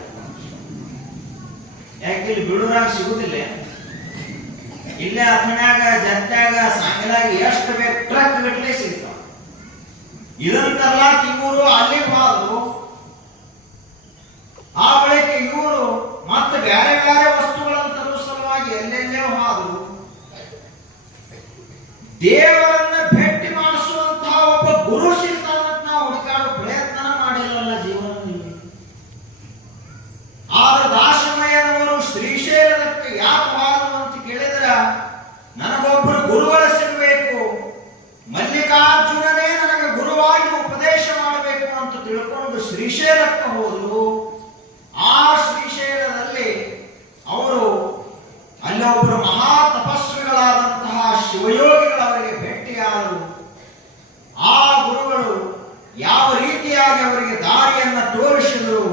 ಯಾಕೆ ಇಲ್ಲಿ ಬಿಡುರಾಗ ಸಿಗುದಿಲ್ಲ. ಇಲ್ಲೇ ಅಥಣ್ಯಾಗ ಜತ್ಯಾಗ ಸಾಂಗಲಾಗ ಎಷ್ಟು ಬೇಕು ಟ್ರಕ್ ಗಟ್ಟಲೆ ಸಿಗ್ತಾವ. ಇದನ್ನೆಲ್ಲ ಇವರು ಅಲ್ಲಿ ಹೋದ್ರು. ಆ ಬಳಿಕ ಇವರು ಮತ್ತೆ ಬೇರೆ ಬೇರೆ ವಸ್ತುಗಳನ್ನು ತರುವ ಸಲುವಾಗಿ ಎಲ್ಲೆಲ್ಲೇ ಹೋದ್ರು. ದೇವರನ್ನ ಭೇಟಿ ಮಾಡಿಸುವಂತಹ ಒಬ್ಬ ಗುರು ಸಿಗ್ತಾನಂತ ನಾವು ಹುಡುಕಾಡೋ ಪ್ರಯತ್ನ ಮಾಡಿಲ್ಲಲ್ಲ ಜೀವನದಲ್ಲಿ. ಆದ್ರೆ ದಾಸಮಯ್ಯನವರು ಶ್ರೀಶೈಲಕ್ಕೆ ಯಾಕೆ ಹೋದ್ರು ಅಂತ ಕೇಳಿದ್ರ, ನನಗೊಬ್ಬರು ಗುರುಗಳ ಸಿಗಬೇಕು, ಮಲ್ಲಿಕಾರ್ಜುನನೇ ನನಗೆ ಗುರುವಾಗಿ ಉಪದೇಶ ಮಾಡಬೇಕು ಅಂತ ತಿಳ್ಕೊಂಡು ಶ್ರೀಶೈಲಕ್ಕೆ ಹೋದ್ರು. ಆ ಶ್ರೀಶೈಲದಲ್ಲಿ ಅವರು ಅಲ್ಲಿ ಒಬ್ಬರು ಮಹಾ ತಪಸ್ವಿಗಳಾದಂತಹ ಶಿವಯೋಗಿಗಳು ಅವರಿಗೆ ಭೇಟಿಯಾದರು. ಆ ಗುರುಗಳು ಯಾವ ರೀತಿಯಾಗಿ ಅವರಿಗೆ ದಾರಿಯನ್ನು ತೋರಿಸಿದರು,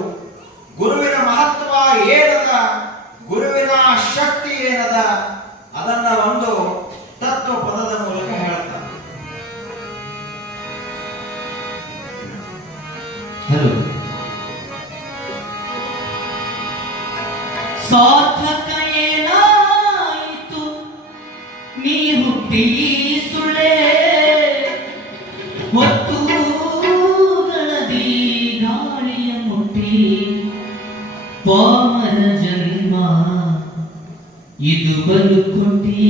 ಗುರುವಿನ ಮಹತ್ವ ಏನದ, ಗುರುವಿನ ಶಕ್ತಿ ಏನದ, ಅದನ್ನ ಒಂದು ತತ್ವ ಪದದ ಮೂಲಕ ಹೇಳ್ತಾರೆ. ಹಲೋ, ಸಾರ್ಥಕ ಏನಾಯಿತು ನೀ ಹುಟ್ಟಿ ಸುಳೆ ಹೊತ್ತು ಗಣದಿ ಗಾಳಿಯ ಮುಟ್ಟಿ ಪಾಮರ ಜನ್ಮ ಇದು ಬದುಕೊಟ್ಟಿ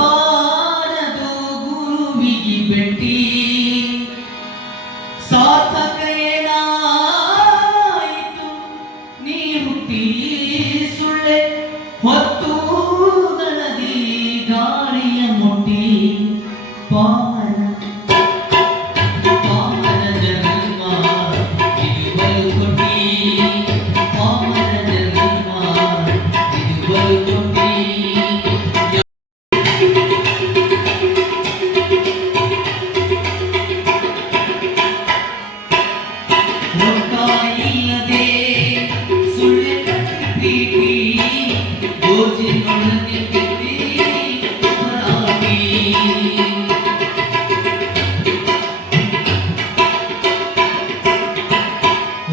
ಯಾಕಾಗಬಾರದು ಗುರುವಿಗೆ ಭೇಟಿ. ಸಾರ್ಥಕ ಏನಾಯಿತು ನೀ ಹುಟ್ಟಿ ಸುಳ್ಳೆ ಹೊತ್ತು ಗಣದಿ ಗಾಳಿಯ ಮುಟ್ಟಿ ಪಾಮರ ಜನ್ಮ ಇದು ಬದುಕೊಟ್ಟಿ ಪಾಮರ ಜನ್ಮ ಇದು ಬದುಕೊಟ್ಟಿ. ಇಲ್ಲದೆ ಸುಳ್ಳೆ ಕಟ್ಟಿ ಗೋಜಿನೊಳಗೆ ಬಿದ್ದಿ ಹೊರಾಗಿ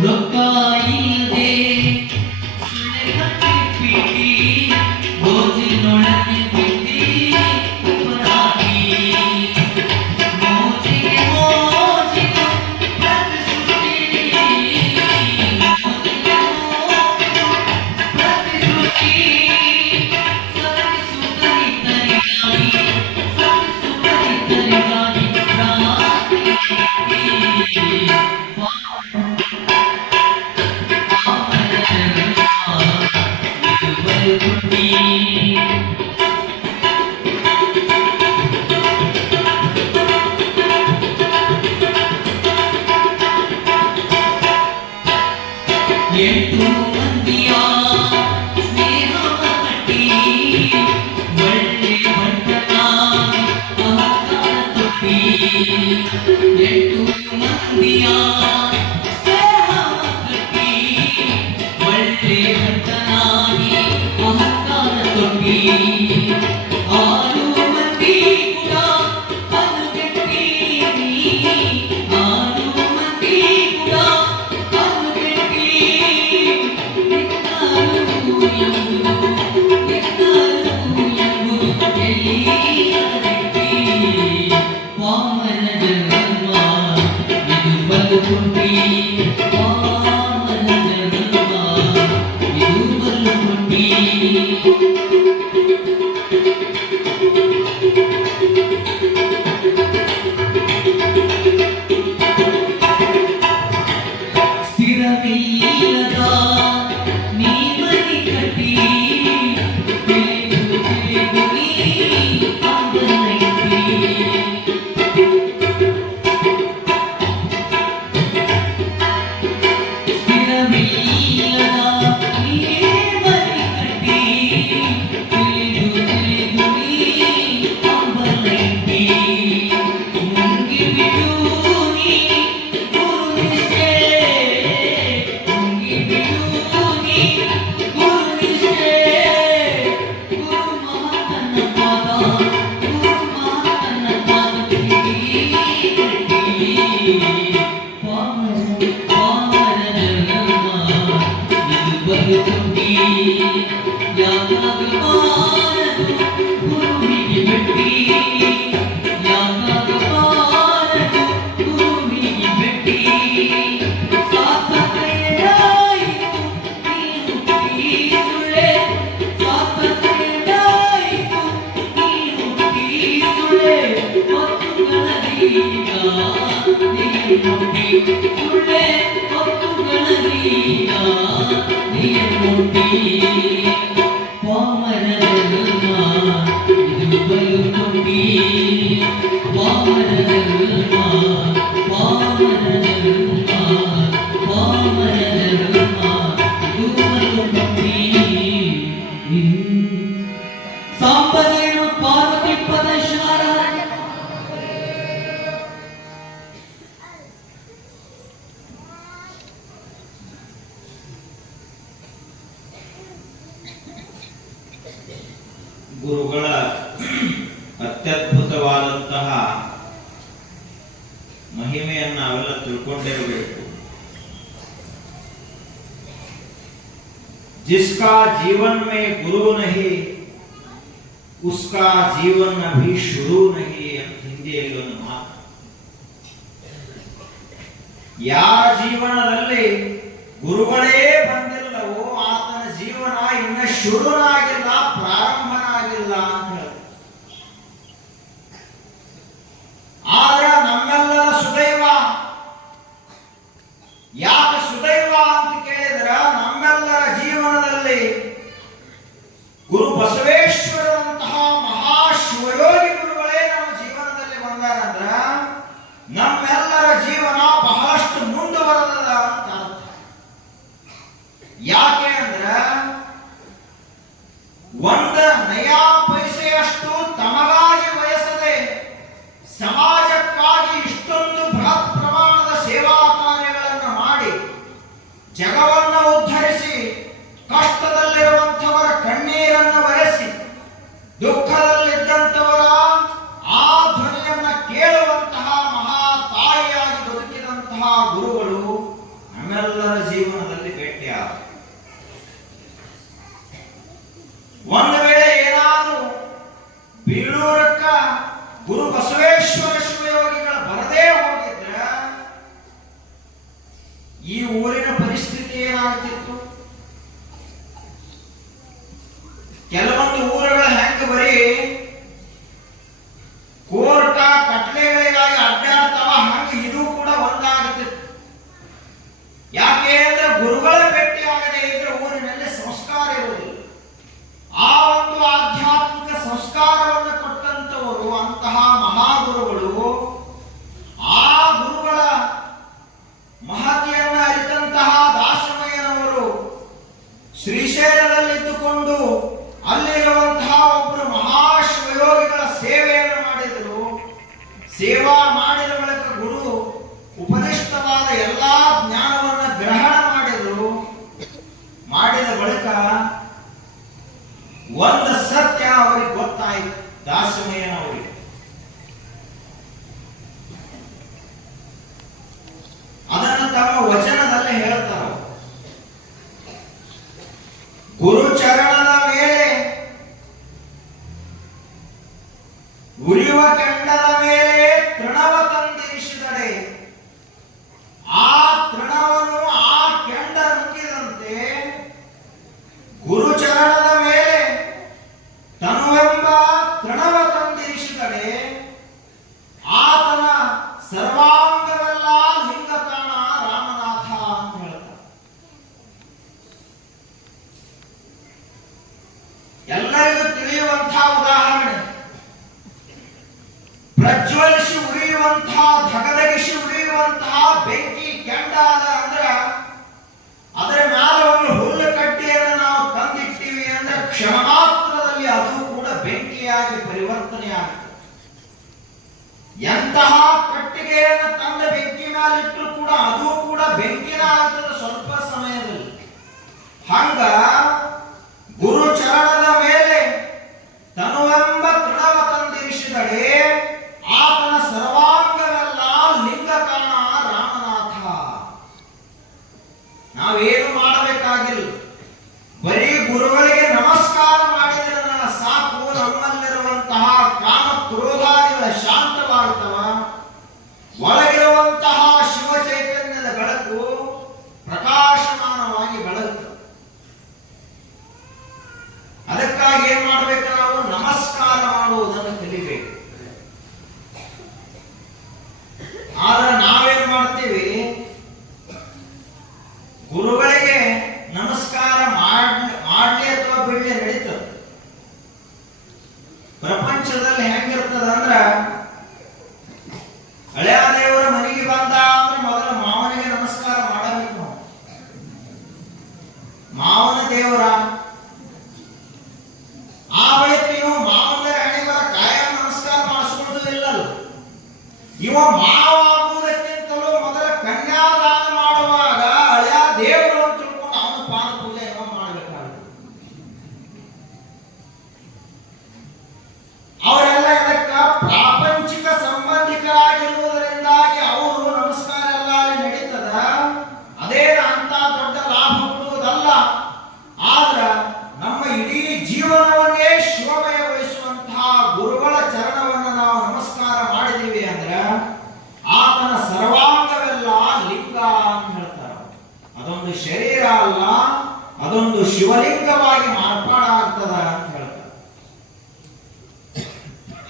ರೊಕ್ಕ ಇಲ್ಲದೆ ಸುಳ್ಳೆ ಕಟ್ಟಿ ಗೋಜಿನೊಳಗೆ ಬಿದ್ದಿ ಹೊರಾಗಿ ಮೋಜಿಗೆ ಮೋಜಿಗೆ ಎಂಟು ಮಂದಿಯ ಸ್ನೇಹವ ಕಟ್ಟಿ ಒಳ್ಳೆ ಬಂಟನ ಅಹಂಕಾರ ತೊಟ್ಟಿ. ಎಂಟು ಮಂದಿಯ ಸ್ನೇಹವ ಕಟ್ಟಿ ಒಳ್ಳೆ ಬಂಟನಾಗಿ ಅಹಂಕಾರ ತೊಟ್ಟಿ. ಆರು ಮಂದಿ ಕೂಡ ಅದು ಕೆಟ್ಟಿ, ಆರು ಮಂದಿ ಕೂಡ ಅದು ಕೆಟ್ಟಿ. ವಾಮನ ಜನ್ಮ ಇದು ಬದುಕೊಟ್ಟಿ ವಾಮನ ಜನ್ಮ ಇದು ಬದುಕೊಟ್ಟಿ. ಸ್ಥಿರವಿಲ್ಲದ ನೀ ಮನೆ ಕಟ್ಟಿ ಗುರಿ ಸುಳ್ಳೆ ಹೊತ್ತುಗಳರೀಗ ನೀರುಂಟಿ ಪಾಮರದಲ್ಮ ಇದು ಬಲು ಕೊಂಡಿ ಪಾಮರದಲ್ಮ ಪಾಮರದಲ್ಮ ಪಾಮರದಲ್ಮ ಇದು ಬಲು ಕೊಂಡಿ ಸಾಂಬರೇನು ಪಾರ್ವತಿ ಪದಶಾರ ಗುರುಗಳ ಅತ್ಯದ್ಭುತವಾದಂತಹ ಮಹಿಮೆಯನ್ನು ನಾವೆಲ್ಲ ತಿಳ್ಕೊಂಡಿರಬೇಕು. जिसका जीवन में गुरु नहीं उसका जीवन अभी शुरू नहीं ಅಂತ ಹಿಂದಿಯಲ್ಲಿ ಒಂದು ಮಾತು. ಯಾರ ಜೀವನದಲ್ಲಿ ಗುರುಗಳೇ ಬಂದಿಲ್ಲವೋ ಆತನ ಜೀವನ ಇನ್ನ ಶುರುನಾಗಿಲ್ಲ, ಪ್ರಾರಂಭನಾಗಿಲ್ಲ ಅಂತ ಹೇಳಿ. ಆದ್ರೆ ನಮ್ಮೆಲ್ಲರ ಸುದೈವ, ಯಾಕೆ ಸುದೈವ ಅಂತ ಕೇಳಿದ್ರ ನಮ್ಮೆಲ್ಲರ ಜೀವನದಲ್ಲಿ ಗುರು ಬಸವೇಶ್ವರರಂತಹ ಮಹಾಶಿವಯೋಗಿ ಗುರುಗಳೇ ನಮ್ಮ ಜೀವನದಲ್ಲಿ ಬಂದಾರಂದ್ರ ನಮ್ಮೆಲ್ಲರ ಜೀವನ ಬಹಳಷ್ಟು ಮುಂದುವರೆದ ಅಂತ ಅರ್ಥ. ಯಾಕೆ ಅಂದ್ರ ಒಂದ ನಯಾ ಪೈಸೆಯಷ್ಟು ತಮಗಾಗಿ ಬಯಸದೆ ಸಮಾಜಕ್ಕಾಗಿ ಇಷ್ಟೊಂದು ಬೃಹತ್ ಪ್ರಮಾಣದ ಸೇವಾ ಕಾರ್ಯಗಳನ್ನು ಮಾಡಿ ಜಗವನ್ನು ಉದ್ಧರಿಸಿ ಕಷ್ಟದಲ್ಲಿರುವಂಥವರ ಕಣ್ಣೀರನ್ನು ಒರೆಸಿ ದುಃಖದಲ್ಲಿದ್ದಂಥವರ ಆ ಧ್ವನಿಯನ್ನ ಕೇಳುವಂತಹ ಮಹಾ ತಾಯಿಯಾಗಿ ಬದುಕಿದಂತಹ ಗುರುಗಳು ನಮ್ಮೆಲ್ಲರ ಜೀವನದಲ್ಲಿ ಭೇಟಿಯಾದ. ಒಂದು ವೇಳೆ ಏನಾದರೂ ಬೀಳೂರಕ್ಕ ಗುರು ಬಸವೇಶ್ವರ ಶಿವಯೋಗಿಗಳ ಬರದೇ ಹೋಗಿದ್ರ ಈ ಊರಿನ ಪರಿಸ್ಥಿತಿ ಏನಾಗ್ತಿತ್ತು? ಕೆಲವೊಂದು ಊರುಗಳ ಹೆಂಗ ಬರೀ ಕೋರ್ಟ ಕಟ್ಲೆಗಳಿಗಾಗಿ ಅಡ್ಡಾಡ್ತಾವ, ಹಂಗ ಇದು ಕೂಡ ಒಂದಾಗುತ್ತಿತ್ತು. ಯಾಕೆ ಅಂದ್ರೆ ಗುರುಗಳ ಭೇಟಿ ಆಗದೆ ಇದ್ರೆ ಊರಿನಲ್ಲಿ ಸಂಸ್ಕಾರ ಇರುವುದಿಲ್ಲ. ಆ ಒಂದು ಆಧ್ಯಾತ್ಮಿಕ ಸಂಸ್ಕಾರವನ್ನು ಕೊಟ್ಟಂತವರು ಅಂತಹ ಮಹಾಗುರುಗಳು, ಆ ಗುರುಗಳ ಮಹತಿಯನ್ನ ಅರಿತಂತಹ ದಾಸಮಯ್ಯನವರು ಶ್ರೀಶೈಲದಲ್ಲಿದ್ದುಕೊಂಡು ಅಲ್ಲಿರುವಂತಹ ಒಬ್ಬರು ಮಹಾಶಿವಯೋಗಿಗಳ ಸೇವೆಯನ್ನು ಮಾಡಿದರು. ಸೇವಾ ಮಾಡಿದ ಬಳಿಕ ಗುರು ಉಪದಿಷ್ಟವಾದ ಎಲ್ಲಾ ಜ್ಞಾನವನ್ನು ಗ್ರಹಣ ಮಾಡಿದರು. ಮಾಡಿದ ಬಳಿಕ ಒಂದು ಸತ್ಯ ಅವರಿಗೆ ಗೊತ್ತಾಯಿತು, ದಾಸಮಯ್ಯನವರಿಗೆ. ಅದನ್ನು ತಮ್ಮ ವಚನದಲ್ಲಿ ಹೇಳ್ತಾರೆ. ಗುರುಚರಣದ ಮೇಲೆ ಉರಿಯುವ ಕೆಂಡದ ಮೇಲೆ ತೃಣವ ತಂದಿರಿಸಿದಡೆ ಆ ತೃಣವನ್ನು ಆ ಕೆಂಡ ನುಂಗಿದಂತೆ ಗುರುಚರಣದ ಮೇಲೆ ತನುವೆಂಬ ತೃಣವ ತಂದಿರಿಸಿದಡೆ ಆತನ ಸರ್ವಾಂಗವೆಲ್ಲ ಲಿಂಗಕಾಣ ರಾಮನಾಥ ಅಂತ ಹೇಳ್ತಾರೆ. ಎಲ್ಲರಿಗೂ ತಿಳಿಯುವಂತಹ ಉದಾಹರಣೆ, ಪ್ರಜ್ವಲಿಸಿ ಉರಿಯುವಂತಹ ಧಗಧಗಿಸಿ ಉರಿಯುವಂತಹ ಬೆಂಕಿ ಕೆಂಡ ಅದ ಅಂದ್ರ ಅದರ ಮ್ಯಾಲ ಒಂದು ಹುಲ್ಲು ಕಡ್ಡಿಯನ್ನು ನಾವು ತಂದಿಟ್ಟಿವಿ ಅಂದ್ರೆ ಕ್ಷಣ ಮಾತ್ರದಲ್ಲಿ ಅದು ಕೂಡ ಬೆಂಕಿಯಾಗಿ ಪರಿವರ್ತನೆ ಆಗುತ್ತೆ. ಎಂತಹ ಕಟ್ಟಿಗೆಯನ್ನು ತಂದ ಬೆಂಕಿ ಮೇಲಿಟ್ಟರು ಕೂಡ ಅದು ಕೂಡ ಬೆಂಕಿನ ಆಗ್ತದೆ ಸ್ವಲ್ಪ ಸಮಯದಲ್ಲಿ. ಹಂಗ ಗುರು ಚರಣದ ಮೇಲೆ ತನುವೆಂಬ ತೃಣವ ತಂದಿರಿಸಿದಡೆ ಆತನ ಸರ್ವಾಂಗವೆಲ್ಲ ಲಿಂಗಕಾಣ ರಾಮನಾಥ. ನಾವೇನು ಮಾಡಬೇಕಾಗಿಲ್ಲ, ಬರೀ ಗುರುಗಳಿಗೆ ನಮಸ್ಕಾರ ಮಾಡಿದ್ರೆ ಸಾಕು, ನಮ್ಮಲ್ಲಿರುವಂತಹ ಕಾಮ ಕ್ರೋಧಾದಿಗಳ ಶಾಂತವಾಗ್ತವ. ಒಳಗಿರುವಂತಹ ಶಿವ ಚೈತನ್ಯದ ಬೆಳಕು ಪ್ರಕಾಶಮಾನವಾಗಿ ಬೆಳಗುತ್ತದೆ. ಅದಕ್ಕಾಗಿ ಏನ್ ಮಾಡ್ಬೇಕು? ನಾವು ನಮಸ್ಕಾರ ಮಾಡುವುದನ್ನು ಕಲಿಬೇಕು. ಪ್ರಪಂಚದಲ್ಲಿ ಹೆಂಗಿರ್ತದ ಅಂದ್ರ ಹಳೆಯ ದೇವರ ಮನೆಗೆ ಬಂದ ಅಂದ್ರೆ ಮೊದಲು ಮಾವನಿಗೆ ನಮಸ್ಕಾರ ಮಾಡಬೇಕು ನಾವು. ಮಾವನ ದೇವರ ಆ ಬಳಿಕ ಇವ ಮಾವನ ಹಣೆಬರ ಕಾಯಂ ನಮಸ್ಕಾರ ಮಾಡಿಸ್ಕೊಳ್ಳೋದಿಲ್ಲ. ಇವ ಮಾವ ಆಗುವುದಕ್ಕಿಂತಲೂ ಮೊದಲ ಕನ್ಯಾದಾನ ಮಾಡುವಾಗ ಹಳೆಯ ದೇವರು ಅಂತ ತಿಳ್ಕೊಂಡು ಅವನ ಪಾದ ಪೂಜೆ ಇವ ಮಾಡಬೇಕಾಗುತ್ತೆ. ಅವರೆಲ್ಲ ಇದಕ್ಕ ಪ್ರಾಪಂಚಿಕ ಸಂಬಂಧಿಕರಾಗಿರುವುದರಿಂದಾಗಿ ಅವರು ನಮಸ್ಕಾರ ಎಲ್ಲ ಅಲ್ಲಿ ನಡೀತದ. ಅದೇನ ಅಂತ ದೊಡ್ಡ ಲಾಭ ಕೊಡುವುದಲ್ಲ. ಆದ್ರ ನಮ್ಮ ಇಡೀ ಜೀವನವನ್ನೇ ಶಿವಮಯಗೊಳಿಸುವಂತಹ ಗುರುಗಳ ಚರಣವನ್ನು ನಾವು ನಮಸ್ಕಾರ ಮಾಡಿದೀವಿ ಅಂದ್ರೆ ಆತನ ಸರ್ವಾಂಗವೆಲ್ಲ ಲಿಂಗ ಅಂತ ಹೇಳ್ತಾರೆ. ಅದೊಂದು ಶರೀರ ಅಲ್ಲ, ಅದೊಂದು ಶಿವಲಿಂಗವಾಗಿ ಮಾರ್ಪಾಡಾಗ್ತದ ಅಂತ ಹೇಳ್ತಾರೆ.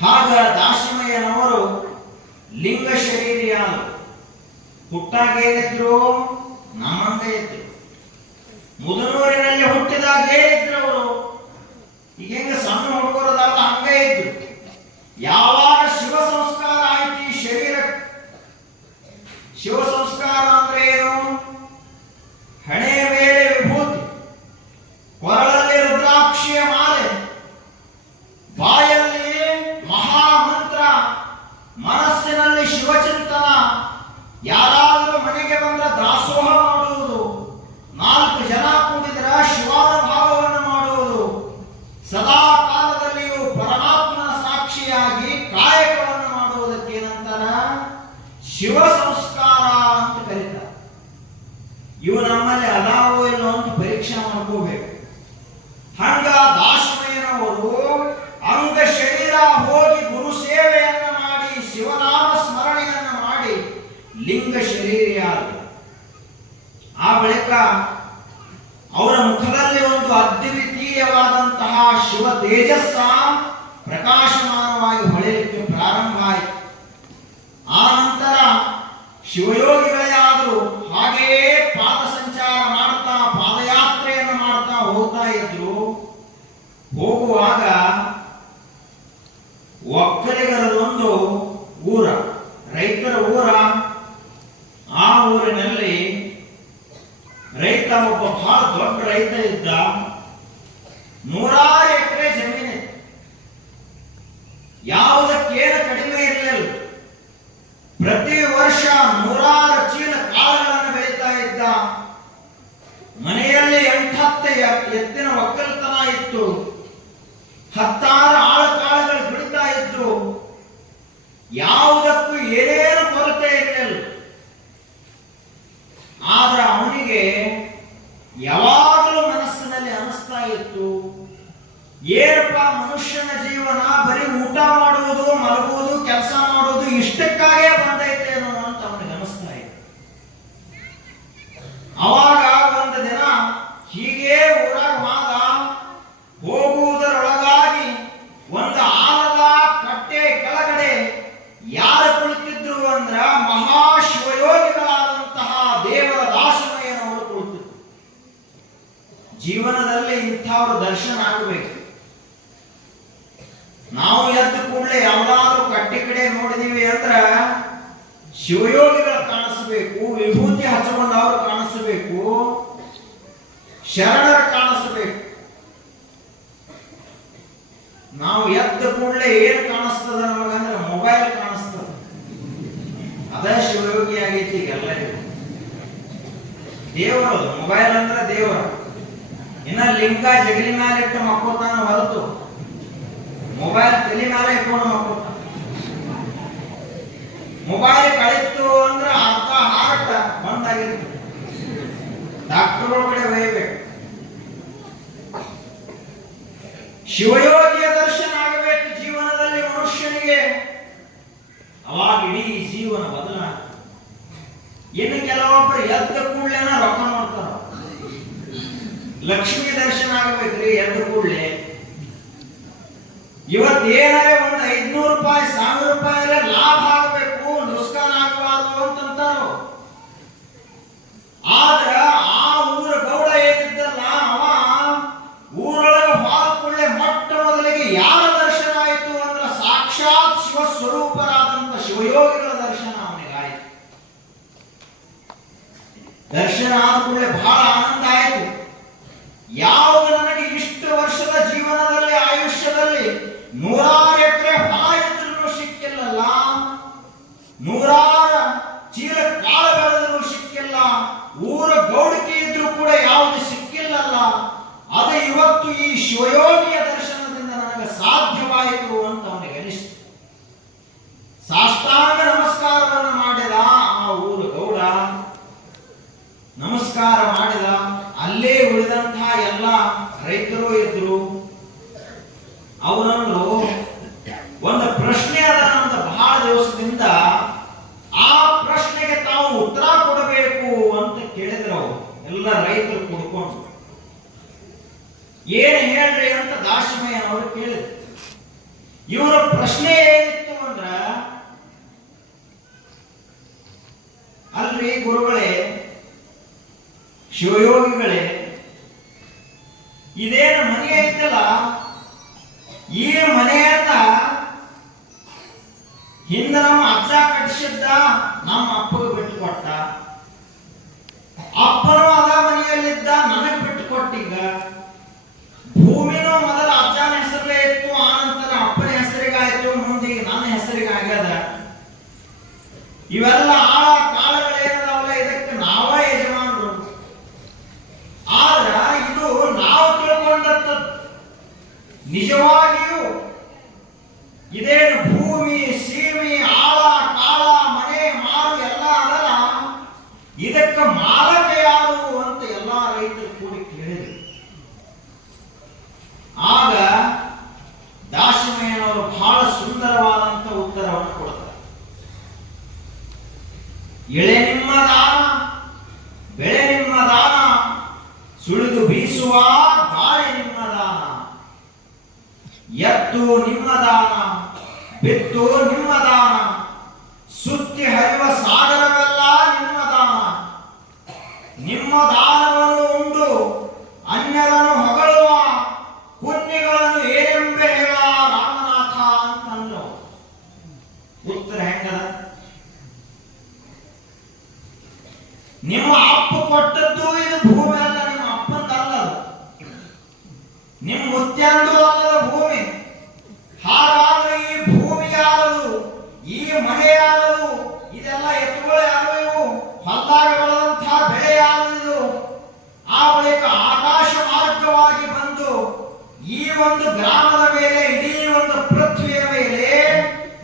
ಹಾಗ ದಾಸಿಮಯ್ಯನವರು ಲಿಂಗ ಶರೀರಿಯಾದರು. ಹುಟ್ಟಾಗ ಏನಿದ್ರು ನಮ್ಮಂತೆ ಇದ್ರು. ಮುದನೂರಿನಲ್ಲಿ ಹುಟ್ಟಿದಾಗ ಏನಿದ್ರು ಅವರು ಈಗ ಹೆಂಗ ಸಣ್ಣ ಹುಡುಗರದಲ್ಲ ಹಂಗ ಇದ್ರು. ಯಾವಾಗ ಶಿವ ಸಂಸ್ಕಾರ ಆಯ್ತು ಈ ಶರೀರ, ಶಿವ ಸಂಸ್ಕಾರ ಅಂದ್ರೆ ಏನು? ಹಣೆಯ ಮೇಲೆ ವಿಭೂತಿ, ಕೊರಳಲ್ಲಿ ರುದ್ರಾಕ್ಷಿಯ ಮಾಲೆ, ಬಾಯಲ್ಲಿ ಮಹಾಮಂತ್ರ, ಮನಸ್ಸಿನಲ್ಲಿ ಶಿವಚಿಂತನ, ಯಾರಾದರೂ ಮನೆಗೆ ಬಂದ ದಾಸೋಹ ಮಾಡುವುದು, 4 ಜನ ಕೂಡಿದ್ರ ಶಿವಾನುಭಾವವನ್ನು ಮಾಡುವುದು, ಸದಾ ಕಾಲದಲ್ಲಿಯೂ ಪರಮಾತ್ಮನ ಸಾಕ್ಷಿಯಾಗಿ ಕಾಯಕವನ್ನು ಮಾಡುವುದಕ್ಕೆ ಏನಂತಾರ? ಶಿವ ಸಂಸ್ಕಾರ ಅಂತ ಕರೀತಾರೆ. ಇವು ನಮ್ಮಲ್ಲಿ ಅದಾವೋ ಇಲ್ಲೋ ಅಂತ ಪರೀಕ್ಷೆ ಮಾಡ್ಕೋಬೇಕು. ಹಂಗ ದಾಸಮಯ್ಯನವರು ಅಂಗ ಶರೀರ ಹೋಗಿ ಗುರು ಸೇವೆಯನ್ನ ಮಾಡಿ ಶಿವನಾಮ ಸ್ಮರಣೆಯನ್ನ ಮಾಡಿ ಲಿಂಗ ಶರೀರಿಯಾದರು. ಆ ಬಳಿಕ ಅವರ ಮುಖದಲ್ಲಿ ಒಂದು ಅದ್ವಿತೀಯವಾದಂತಹ ಶಿವ ತೇಜಸ್ಸ ಪ್ರಕಾಶಮಾನವಾಗಿ ಹೊಳೆಯಲಿಕ್ಕೆ ಪ್ರಾರಂಭ ಆಯಿತು. ಆ ನಂತರ ಶಿವಯೋಗಿಗಳೇ ಆದರೂ ಹಾಗೆಯೇ ಪಾದ ಸಂಚಾರ ಮಾಡ್ತಾ ಪಾದಯಾತ್ರೆಯನ್ನು ಮಾಡ್ತಾ ಹೋಗ್ತಾ ಇದ್ರು. ಹೋಗುವಾಗ ಒಕ್ಕಲಿಗರದೊಂದು ಊರ, ರೈತರ ಊರ. ಆ ಊರಿನಲ್ಲಿ ರೈತ ಒಬ್ಬ ಬಹಳ ದೊಡ್ಡ ರೈತ ಇದ್ದ. 100 ಎಕರೆ ಜಮೀನಿತ್ತು. ಯಾವುದಕ್ಕೇನು ಕಡಿಮೆ ಇರಲಿಲ್ಲ. ಪ್ರತಿ ವರ್ಷ 100 ಚೀಲ ಕಾಳುಗಳನ್ನು ಬೆಳೀತಾ ಇದ್ದ. ಮನೆಯಲ್ಲಿ 8-10 ಎತ್ತಿನ ಒಕ್ಕಲತನ ಇತ್ತು. 10 ಆಳು ಕಾಳುಗಳು ಬಿಡ್ತಾ ಇದ್ರು. ಯಾವುದಕ್ಕೂ ಏನೇನು ಕೊರತೆ ಇರಲಿಲ್ಲ. ಆದ್ರೆ ಅವನಿಗೆ ಯಾವಾಗಲೂ ಮನಸ್ಸಿನಲ್ಲಿ ಅನಿಸ್ತಾ ಇತ್ತು, ಏನಪ್ಪ ಮನುಷ್ಯನ ಜೀವನ ಬರೀ ಊಟ ಮಾಡುವುದು, ಮಲಗುವುದು, ಕೆಲಸ ಮಾಡುವುದು ಇಷ್ಟಕ್ಕಾಗೇ ಬಂದೈತೇನೋ ಅಂತ ಅವನಿಗೆ ಅನಿಸ್ತಾ ಇತ್ತು. ಅವಾಗ ಒಂದು ದಿನ ಹೀಗೆ ಊರಾಗ ಮಾದ ಹೋಗುವುದರೊಳಗಾಗಿ ಒಂದು ಆಲದ ಕಟ್ಟೆ ಕೆಳಗಡೆ ಯಾರು ಕುಳಿತಿದ್ರು ಅಂದ್ರ ಮಹಾಶಿವಯೋಗಿಗಳಾದಂತಹ ದೇವರ ದಾಸಮಯ್ಯನವರು ಕುಳಿತಿದ್ರು. ಜೀವನದಲ್ಲಿ ಇಂಥವ್ರ ದರ್ಶನ ಆಗಬೇಕು. ನಾವು ಎದ್ದ ಕೂಡಲೇ ಯಾವ್ದಾದ್ರು ಕಟ್ಟೆ ಕಡೆ ನೋಡಿದೀವಿ ಅಂದ್ರ ಶಿವಯೋಗಿಗಳು ಕಾಣಿಸಬೇಕು, ವಿಭೂತಿ ಹಚ್ಚಿಕೊಂಡವರು ಕಾಣಿಸಬೇಕು, ಶರಣರ ಕಾಣಿಸಬೇಕು. ನಾವು ಎದ್ದ ಕೂಡಲೇ ಏನು ಕಾಣಿಸ್ತದ ನಮಗಂದ್ರೆ ಮೊಬೈಲ್ ಕಾಣಿಸ್ತದ. ಅದೇ ಶಿವಯೋಗಿ ಆಗೈತಿ ಈಗ ಎಲ್ಲರಿಗೂ. ದೇವರು ಮೊಬೈಲ್ ಅಂದ್ರೆ ದೇವರು. ಇನ್ನ ಲಿಂಗ ಜಗಲಿ ಮೇಲೆ ಇಟ್ಟು ಮಕ್ಕೋತಾನ ಹೊರತು ಮೊಬೈಲ್ ತಲೆ ಮೇಲೆ ಇಟ್ಕೊಂಡು ಮಕ್ಕೋತಾನ. ಮೊಬೈಲ್ ಕಳಿತು ಅಂದ್ರೆ ಅರ್ಧ ಹಾರ್ಟ್ ಬಂದಾಗಿರ್ತದೆ. ಡಾಕ್ಟರ್ಗಳ ಕಡೆ ಒಯ್ಯಬೇಕು. ಶಿವಯೋಗಿಯ ದರ್ಶನ ಆಗಬೇಕು ಜೀವನದಲ್ಲಿ ಮನುಷ್ಯನಿಗೆ. ಅವಾಗ ಇಡೀ ಜೀವನ ಬದಲಾಗ್ತದೆ. ಇನ್ನು ಕೆಲವೊಬ್ಬರು ಎದ್ದ ಕೂಡಲೇನ ರೊಕ್ಕ ಮಾಡ್ತಾರ. ಲಕ್ಷ್ಮಿ ದರ್ಶನ ಆಗಬೇಕ್ರಿ ಎದ್ದ ಕೂಡಲೇ. ಇವತ್ತೇನಾರೆ ಒಂದು 500 ರೂಪಾಯಿ 1000 ರೂಪಾಯಿ ಲಾಭ ಆಗಬೇಕು, ನುಸ್ಕಾನ್ ಆಗಬಾರ್ದು ಅಂತಂತಾರ. ಆದ್ರ ಆ ಊರ ಗೌಡ ಏನಿದ್ದಲ್ಲ ಅವ ಊರೊಳಗೆ ಹೋದ ಕೂಡಲೇ ಮೊಟ್ಟ ಮೊದಲಿಗೆ ಯಾರ ದರ್ಶನ ಆಯಿತು ಅಂದ್ರೆ ಶಿವಸ್ವರೂಪರಾದಂಥ ಶಿವಯೋಗಿಗಳ ದರ್ಶನ ಅವನಿಗಾಯಿತು. ದರ್ಶನ ಆದ ಕೂಡಲೇ ಬಹಳ ಆನಂದ ಆಯಿತು. ಯಾವುದು ನನಗೆ ಇಷ್ಟು ವರ್ಷದ ಜೀವನದಲ್ಲಿ ಆಯುಷ್ಯದಲ್ಲಿ 100 ಎಕರೆ ಹೊಲ ಇದ್ರೂ ಸಿಕ್ಕಿಲ್ಲಲ್ಲ, 100 ಚೀಲ ಕಾಳು ಬೆಳೆದರೂ ಸಿಕ್ಕಿಲ್ಲ, ಊರ ಗೌಡಿಕೆ ಇದ್ರೂ ಕೂಡ ಯಾವುದು ಸಿಕ್ಕಿಲ್ಲಲ್ಲ, ಅದು ಇವತ್ತು ಈ ಶಿವಯೋಗಿಯ ದರ್ಶನದಿಂದ ನನಗೆ ಸಾಧ್ಯವಾಯಿತು ಅಂತ ಅವನಿಗೆ ಅನಿಸ್ತು. ಸಾಷ್ಟಾಂಗ ನಮಸ್ಕಾರವನ್ನು ಮಾಡಿದ ಆ ಊರ ಗೌಡ. ನಮಸ್ಕಾರ ಮಾಡಿದ. ಅಲ್ಲೇ ಉಳಿದಂತಹ ಎಲ್ಲ ರೈತರು ಇದ್ರು. ಅವರನ್ನು ಒಂದು ಪ್ರಶ್ನೆ ಅದ ಅಂತ ಬಹಳ ದಿವಸದಿಂದ, ಆ ಪ್ರಶ್ನೆಗೆ ತಾವು ಉತ್ತರ ಕೊಡಬೇಕು ಅಂತ ಕೇಳಿದ್ರು. ಅವರು ಎಲ್ಲ ರೈತರು ಕುಡ್ಕೊಂಡು ಏನ್ ಹೇಳ್ರಿ ಅಂತ ದಾಶಿಮಯ್ಯನವರು ಕೇಳಿದ್ರು. ಇವರ ಪ್ರಶ್ನೆ ಏನಿತ್ತು ಅಂದ್ರ, ಅಲ್ರಿ ಗುರುಗಳೇ, ಶಿವಯೋಗಿಗಳೇ, ಇದೇನು ಮನೆ ಐತಲ್ಲ, ಈ ಮನೆಯನ್ನ ಹಿಂದೆ ನಮ್ಮ ಅಜ್ಜ ಕಟ್ಟಿಸಿದ್ದ, ನಮ್ಮ ಅಪ್ಪಗೆ ಬಿಟ್ಟು ಕೊಟ್ಟ. ಅಪ್ಪನು ಅದ ಮನೆಯಲ್ಲಿದ್ದ, ನನಗೆ ಬಿಟ್ಟು ಕೊಟ್ಟೀಗ. ಭೂಮಿನೂ ಮೊದಲ ಅಜ್ಜನ ಹೆಸರಲ್ಲೇ ಇತ್ತು, ಆನಂತರ ಅಪ್ಪನ ಹೆಸರಿಗಾಯ್ತು, ಮುಂದೆ ನನ್ನ ಹೆಸರಿಗೆ ಆಗ್ಯದ. ಇವೆಲ್ಲ ಆಳ ಕಾಲಗಳೇನದಾವಲ್ಲ, ಇದಕ್ಕೆ ನಾವ ಯಜಮಾನರು. ಆದ್ರ ಇದು ನಾವು ತಿಳ್ಕೊಂಡಂತ ನಿಜವಾಗಿಯೂ ಇದೇನು ಭೂಮಿ ಸೀಮೆ ಆಳ ಕಾಳ ಮನೆ ಮಾರು ಎಲ್ಲ ಅದಲ್ಲ, ಇದಕ್ಕೆ ಮಾಲಕ ಯಾರು ಅಂತ ಎಲ್ಲಾ ರೈತರು ಕೂಡಿ ಕೇಳಿದರು. ಆಗ ದಾಶಿಮಯ್ಯನವರು ಬಹಳ ಸುಂದರವಾದಂತ ಉತ್ತರವನ್ನು ಕೊಡ್ತಾರೆ. ಎಳೆ ನಿಮ್ಮ ದಾನ, ಬೆಳೆ ನಿಮ್ಮ ದಾನ, ಸುಳಿದು ಬೀಸುವ ಗಾಳಿ ನಿಮ್ಮ ದಾನ, ಎತ್ತು ನಿಮ್ಮ ದಾನ, ಬಿತ್ತು ನಿಮ್ಮ ದಾನ, ಸುತ್ತಿ ಹರಿವ ಸಾಗರವೆಲ್ಲ ನಿಮ್ಮ ದಾನ. ನಿಮ್ಮ ದಾನವನ್ನು ಉಂಡು ಅನ್ಯರನ್ನು ಹೊಗಳುವ ಪುಣ್ಯಗಳನ್ನು ಏನೆಂಬೆ ಹೇಳ ರಾಮನಾಥ ಅಂತಂದ್ರು. ಉತ್ತರ ಹೆಂಗದ? ನಿಮ್ಮ ಅಪ್ಪ ಕೊಟ್ಟದ್ದು ಇದು ಭೂಮಿ ಅಲ್ಲ, ನಿಮ್ಮ ಅಪ್ಪಂದಲ್ಲ, ನಿಮ್ಮ ಮುತ್ಯಂದು ಅಲ್ಲದ ಭೂಮಿ. ಹಾಗಾದ್ರೆ ಈ ಭೂಮಿ ಯಾರದು, ಈ ಮನೆ ಯಾರದು, ಇದೆಲ್ಲ ಎತ್ತುಗಳು ಯಾರು, ಇವು ಹೊಲದಾಗ ಬೆಳೆದಂತಹ ಬೆಳೆ ಯಾರದು? ಆ ಬಳಿಕ ಆಕಾಶ ಮಾರ್ಗವಾಗಿ ಬಂದು ಈ ಒಂದು ಗ್ರಾಮದ ಮೇಲೆ, ಇಡೀ ಒಂದು ಪೃಥ್ವಿಯ ಮೇಲೆ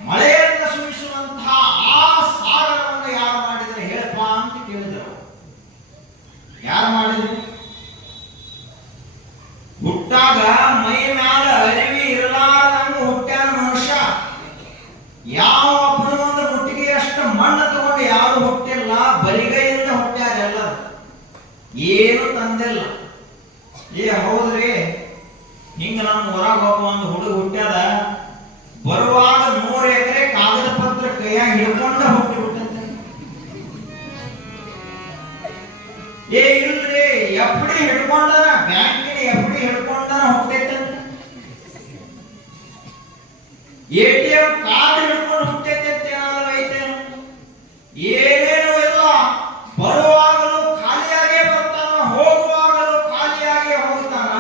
ಮಳೆಯನ್ನು ಸುರಿಸುವಂತಹ ಆ ಸಾಗರವನ್ನು ಯಾರು ಮಾಡಿದರೆ ಹೇಳಪ್ಪ ಅಂತ ಕೇಳಿದರು. ಯಾರು ಮಾಡಿದ್ರು? ಹುಟ್ಟಾಗ ಮೈ ಮ್ಯಾಲ ಅರಿವಿ ಇರಲಾರದಂಗ ಹುಟ್ಟ್ಯಾನ ಮನುಷ್ಯ. ಯಾವ ಒಬ್ಬನ ಒಂದು ಮುಟ್ಟಿಗೆ ಅಷ್ಟು ಮಣ್ಣು ತಗೊಂಡು ಯಾರು ಹುಟ್ಟಿಲ್ಲ, ಬರಿಗೈಯಿಂದ ಹುಟ್ಟ್ಯಾರ ಎಲ್ಲರೂ, ಏನು ತಂದಿಲ್ಲ. ಏ ಹೌದ್ರಿ, ಹಿಂಗ ನಮ್ಮ ಹೊರಗೆ ಹೋಗುವ ಒಂದು ಹುಡುಗ ಹುಟ್ಟ್ಯಾದ, ಬರುವಾಗ 100 ಎಕರೆ ಕಾಗದ ಪತ್ರ ಕೈಯಾಗ ಹಿಡ್ಕೊಂಡ ಹುಟ್ಟಿ ಬಿಟ್ಟಂತೆ. ಏ ಇಲ್ರಿ, ಎಫ್ಡಿ ಹಿಡ್ಕೊಂಡನ, ಬ್ಯಾಂಕಿನ ಎಫ್ಡಿ ಹಿಡ್ಕೊಂಡನ ಹುಟ್ಟೈತಂತೆ. ATM ಕಾರ್ಡ್ ಹಿಡ್ಕೊಂಡು ಹುಟ್ಟೈತಂತೆ. ಏನಾದ್ರು ಐತೆ? ಏನೇನು ಇಲ್ಲ. ಬರುವಾಗಲೂ ಖಾಲಿಯಾಗೇ ಬರ್ತಾನ, ಹೋಗುವಾಗಲೂ ಖಾಲಿಯಾಗೇ ಹೋಗ್ತಾನ.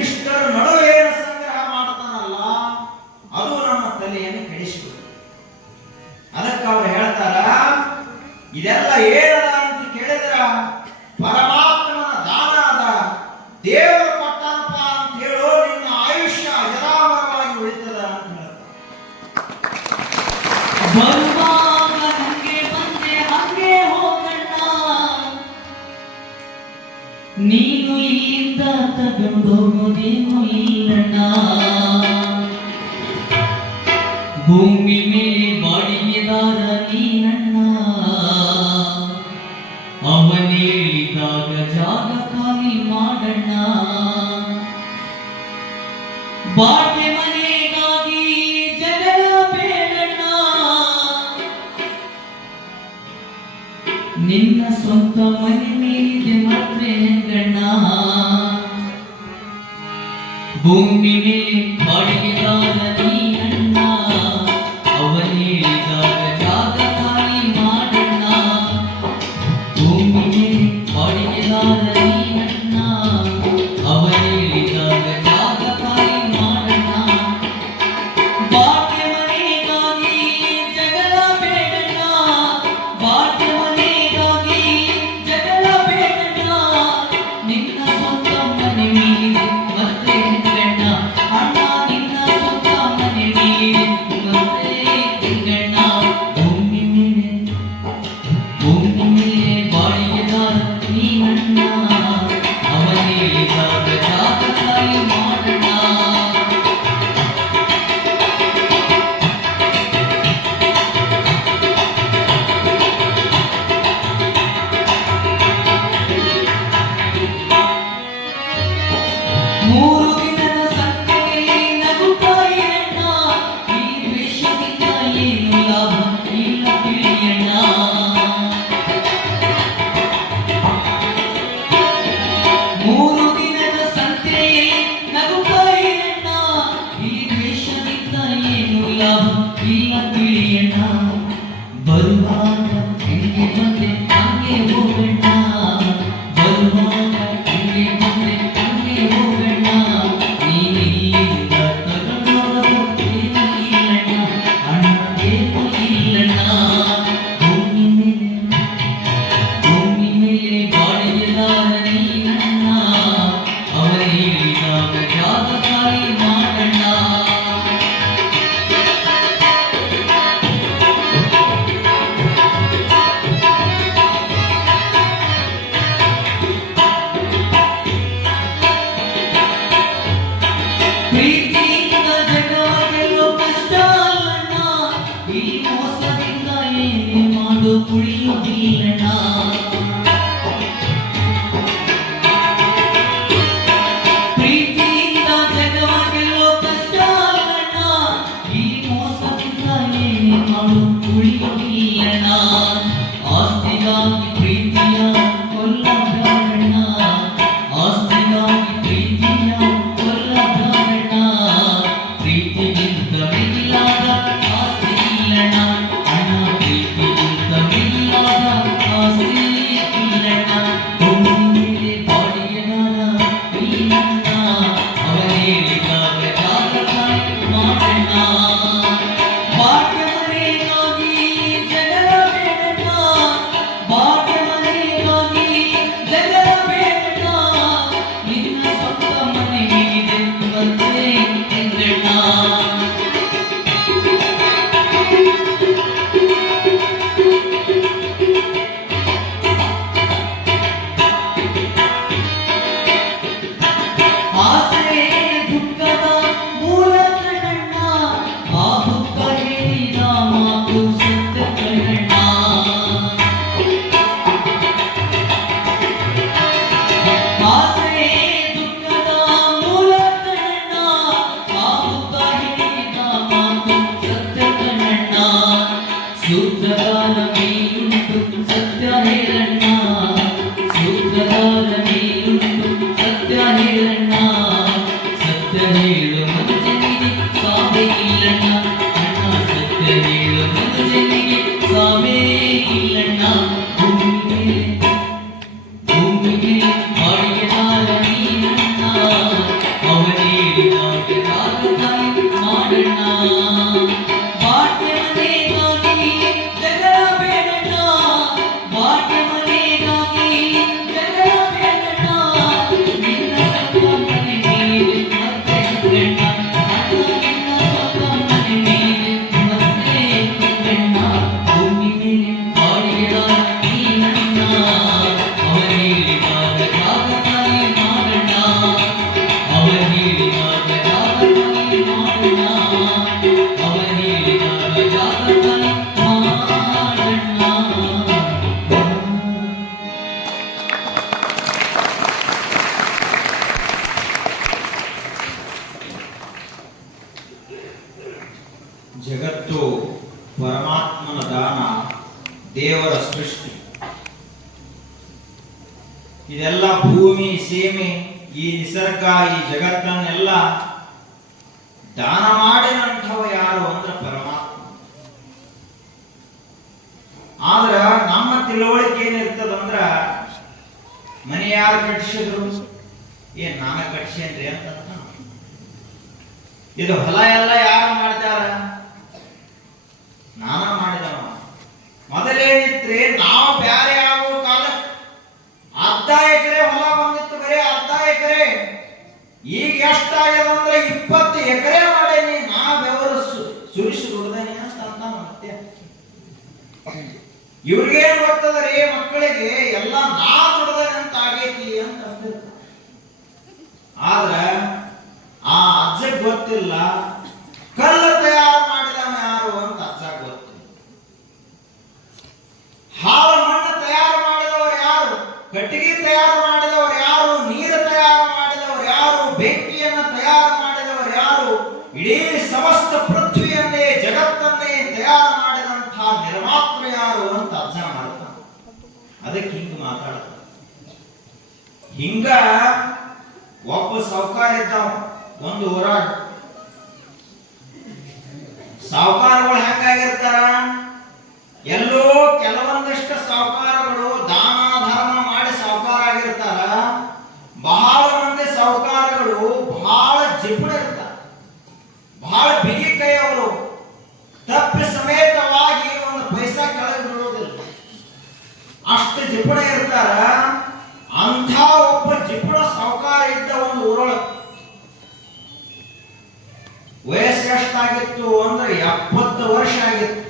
ಇಷ್ಟರ ನಡುವೆ ಏನು ಸಂಗ್ರಹ ಮಾಡ್ತಾನಲ್ಲ, ಅದು ನಮ್ಮ ತಲೆಯನ್ನು ಕೆಡಿಸಿಬಿಡುತ್ತೆ. ಅದಕ್ಕೆ ಅವ್ರು ಹೇಳ್ತಾರ, ಇದೆಲ್ಲ ಏನದ ಅಂತ ಕೇಳಿದ್ರ ಪರಮಾತ್ಮನ ದಾನ ಅದ, ದೇವರು ಕೊಟ್ಟನಪ್ಪ ಅಂತ ಹೇಳೋ, ನಿನ್ನ ಆಯುಷ್ಯ ಅಜರಾಮರವಾಗಿ ಉಳಿತದ ಅಂತ ಹೇಳ್ತಾರೆ. ಬರುವಾಗ ಹಂಗೆ ಬಂದೆ ಹಂಗೆ ಹೋಗಣ್ಣ, ನೀನು ಇಲ್ಲಿಂದ ತಗೊಂಡು ಹೋಗೋದೇನು ಇಲ್ಲಣ್ಣ. ಭೂಮಿ ಮೇಲೆ ಬಾಡಿಗೆದಾರ ನೀನಣ್ಣ, ಅವನೇಳಿದಾಗ ಜಾಗ ಖಾಲಿ ಮಾಡಣ್ಣ. ಬಾಟೆ ಮನೆಗಾಗಿ ಜಗಳ ಬೇಡಣ್ಣ, ನಿನ್ನ ಸ್ವಂತ ಮನೆ ಮೇಲಿದೆ ಮಾತ್ರ ಹೆಂಗಣ್ಣ. ಭೂಮಿ ಮೇಲೆ ಬಾಡಿಗೆದಾರ ನೀನಣ್ಣ, ಲಾಭ ಇಲ್ಲ ತಿಳಿಯಣ್ಣ ಬರುವಾಗ ಹಿಂಗೆ ಬಂದೆ ಹಂಗೆ ಹೋಗಣ್ಣ ಬರುವಾಗ ಹಿಂಗೆ ಬಂದೆ ಹಂಗೆ ಹೋಗಣ್ಣ ನೀನಿಲ್ಲ ತಗೊಂಡೋಗ ಇಲ್ಲಣ್ಣ ಅಣ್ಣ ಏನು ಇಲ್ಲಣ್ಣ ಭೂಮಿ ಮೇಲೆ ಬಾಡಿಗೆದಾರ ನೀನಣ್ಣ ಅವರ ಹೇಳಿದಾಗ ಜಾಗ ಖಾಲಿ ಮಾಡಣ್ಣ ಪ್ರೀತಿಯಿಂದ ಜಗವಾಗೆಲ್ಲೋ ಕಷ್ಟ ಅಲ್ಲಣ್ಣ ಈ ಮೋಸದಿಂದ ಏನೇ ಮಾಡು ಉಳಿಯುವುದಿಲ್ಲಣ್ಣ ಪ್ರೀತಿಯಿಂದ ಜಗವಾಗೆಲ್ಲೋ ಕಷ್ಟ ಅಲ್ಲಣ್ಣ ಈ ಮೋಸದಿಂದ ಏನೇ ಮಾಡು ಉಳಿಯುವುದಿಲ್ಲಣ್ಣ ಆಸ್ತಿಗಾಗಿ ಪ್ರೀತಿಯ ಕೊಲ್ಲಬೇಡಣ್ಣ ಆಸ್ತಿಗಾಗಿ ಪ್ರೀತಿಯ ಕೊಲ್ಲಬೇಡಣ್ಣ ಪ್ರೀತಿಗಿಂತ ಮಿಗಿಲಾದ ಆಸ್ತಿ ಇಲ್ಲಣ್ಣ ಅಣ್ಣ ಪ್ರೀತಿಗಿಂತ ಮಿಗಿಲಾದ ಆಸ್ತಿ ಇಲ್ಲಣ್ಣ ಭೂಮಿ ಮೇಲೆ ಬಾಡಿಗೆದಾರ ಇಲ್ಲಣ್ಣ ಅವರ ಹೇಳಿದಾಗ ಜಾಗ ಖಾಲಿ ಮಾಡಣ್ಣ ಭಾಗ್ಯ ಮನೆಗಾಗಿ ಜಗಳ ಬೇಡಣ್ಣ ಭಾಗ್ಯ ಮನೆಗಾಗಿ ಜಗಳ ಬೇಡಣ್ಣ ನಿನ್ನ ಸ್ವಂತ ಮನೆಗಿದೆ ಮತ್ತೆ ಎಂದಣ್ಣ ಆಸೆ ದುಃಖದ ಮೂಲ ಕಣಣ್ಣ ಆ ದುಃಖ ಹೇಳಿದ ಮಾತು ಸತ್ಯ ಕಣಣ್ಣ ಆಸೆ ದುಃಖದ ಮೂಲ ಕಣಣ್ಣ ಆ ದುಃಖ ಹೇಳಿದ ಮಾತು ಸತ್ಯ ಕಣಣ್ಣ ಸೂತ್ರಧಾರ ಮೇಲುಂಟು ಸತ್ಯ ಹೇಳಣ್ಣ ಸೂತ್ರಧಾರ ಮೇಲುಂಟು ಸತ್ಯ ಹೇಳಣ್ಣ ಸತ್ಯ ಹೇಳು ಮನುಜನಿಗೆ ಸಾವೇ ಇಲ್ಲಣ್ಣ ಅಣ್ಣ ಸತ್ಯ ಹೇಳು ಮನುಜನಿಗೆ ಸಾವೇ ಇಲ್ಲಣ್ಣ ಭೂಮಿ ಮೇಲೆ ಬಾಡಿಗೆದಾರ ನೀನಣ್ಣ ಅವರ ಹೇಳಿದಾಗ ಜಾಗ ಖಾಲಿ ಮಾಡಣ್ಣ ಭಾಗ್ಯ ಮನೆಗಾಗಿ ಜಗಳ ಬೇಡಣ್ಣ ಭಾಗ್ಯ ಮನೆಗಾಗಿ ಜಗಳ ಬೇಡಣ್ಣ ನಿನ್ನ ಸ್ವಂತ ಮನೆ ಮೇಲೆ ಮತ್ತೆ ಎಂದಣ್ಣ ಅಣ್ಣ ನಿನ್ನ ಸ್ವಂತ ಮನೆ ಮೇಲೆ ಮತ್ತೆ ಎಂದಣ್ಣ ಭೂಮಿ ಮೇಲೆ ಬಾಡಿಗೆದಾರ ನೀನಣ್ಣ ಅವರ ಹೇಳಿದಾಗ ಜಾಗ ಖಾಲಿ ಮಾಡಣ್ಣ ಅವರ ಹೇಳಿದಾಗ ಜಾಗ ಖಾಲಿ ಮಾಡಣ್ಣ ಅವರ ಹೇಳಿದಾಗ ಜಾಗ ಖಾಲಿ ಮಾಡಣ್ಣ ಜಗತ್ತು ಪರಮಾತ್ಮನ ದಾನ, ದೇವರ ಸೃಷ್ಟಿ. ಇದೆಲ್ಲ ಭೂಮಿ ಸೀಮೆ, ಈ ನಿಸರ್ಗ, ಈ ಜಗತ್ತನ್ನೆಲ್ಲ ದಾನ ಮಾಡಿದಂಥವ ಯಾರು ಅಂದ್ರೆ ಪರಮಾತ್ಮ. ಆದ್ರ ನಮ್ಮ ತಿಳುವಳಿಕೆ ಏನಿರ್ತದಂದ್ರ ಮನೆ ಯಾರು ಕಟ್ಟಿಸಿದ್ರು, ಏನ್ ನಾನ ಕಟ್ಟಿಸೇನ್ರಿ ಅಂತ. ಇದು ಹೊಲ ಎಲ್ಲ ಯಾರು ಮಾಡ್ತಾರ, ನಾನ ಮಾಡಿದವ. ಮೊದಲೇನಿತ್ರಿ, ನಾವು ಬ್ಯಾರೆ ಆಗೋ ಕಾಲ ಅರ್ಧ ಎಕರೆ ಹೊಲ ಬಂದಿತ್ತು, ಬರೀ ಅರ್ಧ ಎಕರೆ. ಈಗ ಎಷ್ಟಾಗ್ಯದಂದ್ರೆ 20 ಎಕರೆ ಮಾಡೇನಿ, ನಾ ಬೆವರು ಸುರಿಸಿ ದುಡ್ದೇನಿ ಅಂತ ಮತ್ತೆ. ಇವ್ರಿಗೇನ್ ಗೊತ್ತದ್ರಿ, ಮಕ್ಕಳಿಗೆ ಎಲ್ಲ ನಾ ದುಡ್ದೇನೆ ಅಂತ ಆಗೈತಿ ಅಂತ ಅಂದಿರ್ತಾರೆ. ಆದ್ರ ಆ ಅಜ್ಜಗ್ ಗೊತ್ತಿಲ್ಲ ಕಲ್ಲು ತಯಾರು ಮಾಡಿದವ ಯಾರು ಅಂತ ಅಜ್ಜಗ್ ಗೊತ್ತು. ಹಾಳು ಮಣ್ಣು ತಯಾರು ಮಾಡಿದವರು ಯಾರು, ಕಟ್ಟಿಗೆ ತಯಾರು ಮಾಡಿದವರು ಯಾರು, ನೀರು ತಯಾರು ಮಾಡಿದವರು ಯಾರು, ಬೆಂಕಿಯನ್ನು ತಯಾರು ಮಾಡಿದವರು ಯಾರು, ಇಡೀ ಸಮಸ್ತ ಪೃಥ್ವಿಯನ್ನೇ ಜಗತ್ತನ್ನೇ ತಯಾರು ಮಾಡಿದಂತಹ ನಿರ್ಮಾತೃ ಯಾರು ಅಂತ ಅಜ್ಜ ಮಾಡ್ತಾನೆ. ಅದಕ್ಕೆ ಹಿಂಗ ಮಾತಾಡ್ತಾನೆ. ಹಿಂಗ ಒಬ್ಬ ಸಾಹುಕಾರ ಇದ್ದಾವ ಒಂದು ಊರಾಗ. ತಪ್ಪಿ ಸಮೇತವಾಗಿ ಒಂದು ಪೈಸಾ ಕೆಳಗೆ ಬೀಳೋದಿಲ್ಲ, ಅಷ್ಟು ಜಿಪುಣ ಇರ್ತಾರ. ಅಂಥ ಒಬ್ಬ ಜಿಪುಣ ಸಾಹುಕಾರ ಇದ್ದ ಒಂದು ಊರೊಳಗೆ. ವಯಸ್ಸು ಎಷ್ಟಾಗಿತ್ತು ಅಂದ್ರೆ 70 ವರ್ಷ ಆಗಿತ್ತು.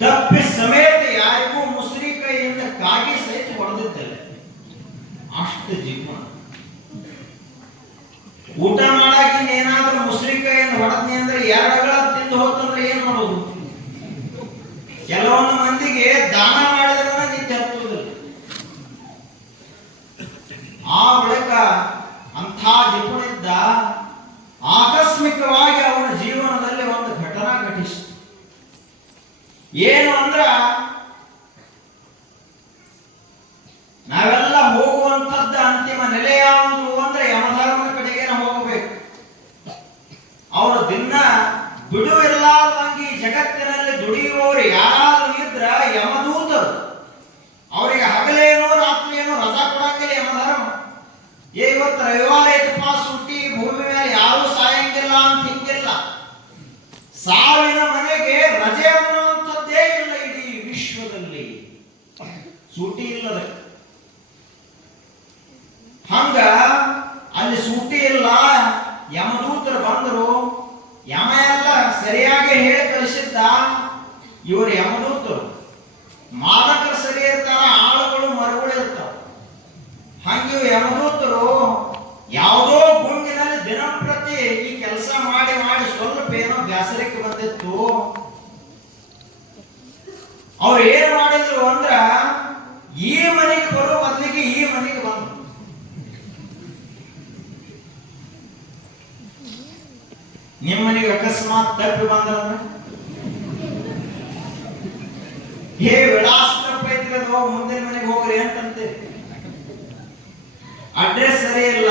ತಪ್ಪಿ ಸಮೇತ ಯಾರಿಗೂ ಮುಸ್ರಿ ಕೈಯಿಂದ ಕಾಗಿ ಸಹಿತ ಹೊಡೆದಿದ್ದಿಲ್ಲ, ಅಷ್ಟು ಜಿಪುಣ. ಊಟ ಮಾಡಾಕ ಏನಾದ್ರೂ ಮುಸ್ರಿ ಕೈಯಿಂದ ಹೊಡೆದ್ನಿ ಅಂದ್ರೆ 2 ಅಗಳ ತಿಂದು ಹೋತಂದ್ರೆ ಏನ್ ಮಾಡೋದು? ಕೆಲವೊಂದು ಮಂದಿಗೆ ದಾನ ಮಾಡಿದ್ರೆ ನಿತ್ಯ ಹತ್ತುವುದಿಲ್ಲ. ಆ ಬಳಿಕ ಅಂಥ ಜಿಪುಣಿದ್ದ. ಆಕಸ್ಮಿಕವಾಗಿ ಅವನ ಜೀವನದಲ್ಲಿ ಒಂದು ಘಟನಾ ಘಟಿಸಿತು. ಏನು ಅಂದ್ರ, ನಾವೆಲ್ಲ ಹೋಗುವಂತದ್ದ ಅಂತಿಮ ನೆಲೆ ಯಾವುದು ಅಂದ್ರೆ ಯಮಧರ್ಮನ ಕಡೆಗೆ ಹೋಗಬೇಕು. ಅವರು ದಿನ ಬಿಡುವಿರಲಾರ್ದಂಗೆ ಈ ಜಗತ್ತಿನಲ್ಲಿ ದುಡಿಯುವವರು ಯಾರಾದ್ರೂ ಇದ್ರ ಯಮದೂತರು. ಅವರಿಗೆ ಹಗಲೇನೋ ರಾತ್ರಿ ಏನೋ ರಜಾ ಕೊಡಂಗಿಲ್ಲ ಯಮಧರ್ಮ. ಇವತ್ತು ರವಿವಾರ ಐತಪ್ಪ ಸುಟ್ಟಿ, ಭೂಮಿ ಮೇಲೆ ಯಾರು ಸಾಯಂಗಿಲ್ಲ ಅಂತ ಹಿಂಗಿಲ್ಲ. ಸಾವಿನ ಮನೆಗೆ ರಜೆ ಅನ್ನುವಂಥದ್ದೇ ಇಲ್ಲ ಇಡೀ ವಿಶ್ವದಲ್ಲಿ, ಸೂಟಿ ಇಲ್ಲದ. ಹಂಗ ಅಲ್ಲಿ ಸೂಟಿ ಇಲ್ಲ. ಯಮದೂತರು ಬಂದರು. ಯಮ ಎಲ್ಲ ಸರಿಯಾಗಿ ಹೇಳಿ ಕಳಿಸಿದ್ದ. ಇವರು ಯಮದೂತರು ಮಾಲಕರು ಸರಿ ಇರ್ತಾರ, ಆಳುಗಳು ಮರಗಳು ಇರ್ತಾವ. ಹಂಗೆ ಯಮದೂತರು ಯಾವುದೋ ಗುಂಗಿನಲ್ಲಿ ದಿನಂಪ್ರತಿ ಈ ಕೆಲಸ ಮಾಡಿ ಮಾಡಿ ಸ್ವಲ್ಪ ಏನೋ ಬ್ಯಾಸರಕ್ಕೆ ಬಂದಿತ್ತು. ಅವ್ರು ಏನ್ ಮಾಡಿದ್ರು ಅಂದ್ರ, ಈ ಮನೆಗೆ ಬರೋ ಬದಲಿಗೆ ಈ ಮನೆಗೆ ಬಂದ್ರು. ನಿಮ್ಮ ಮನೆಗೆ ಅಕಸ್ಮಾತ್ ತಪ್ಪಿ ಬಂದ್ರ, ಹೇ ವಿಳಾಸ ತಪ್ಪೈತ್ರಿ, ಅದು ಮುಂದಿನ ಮನೆಗೆ ಹೋಗ್ರಿ ಅಂತಂತೆ. ಅಡ್ರೆಸ್ ಸರಿ ಇಲ್ಲ.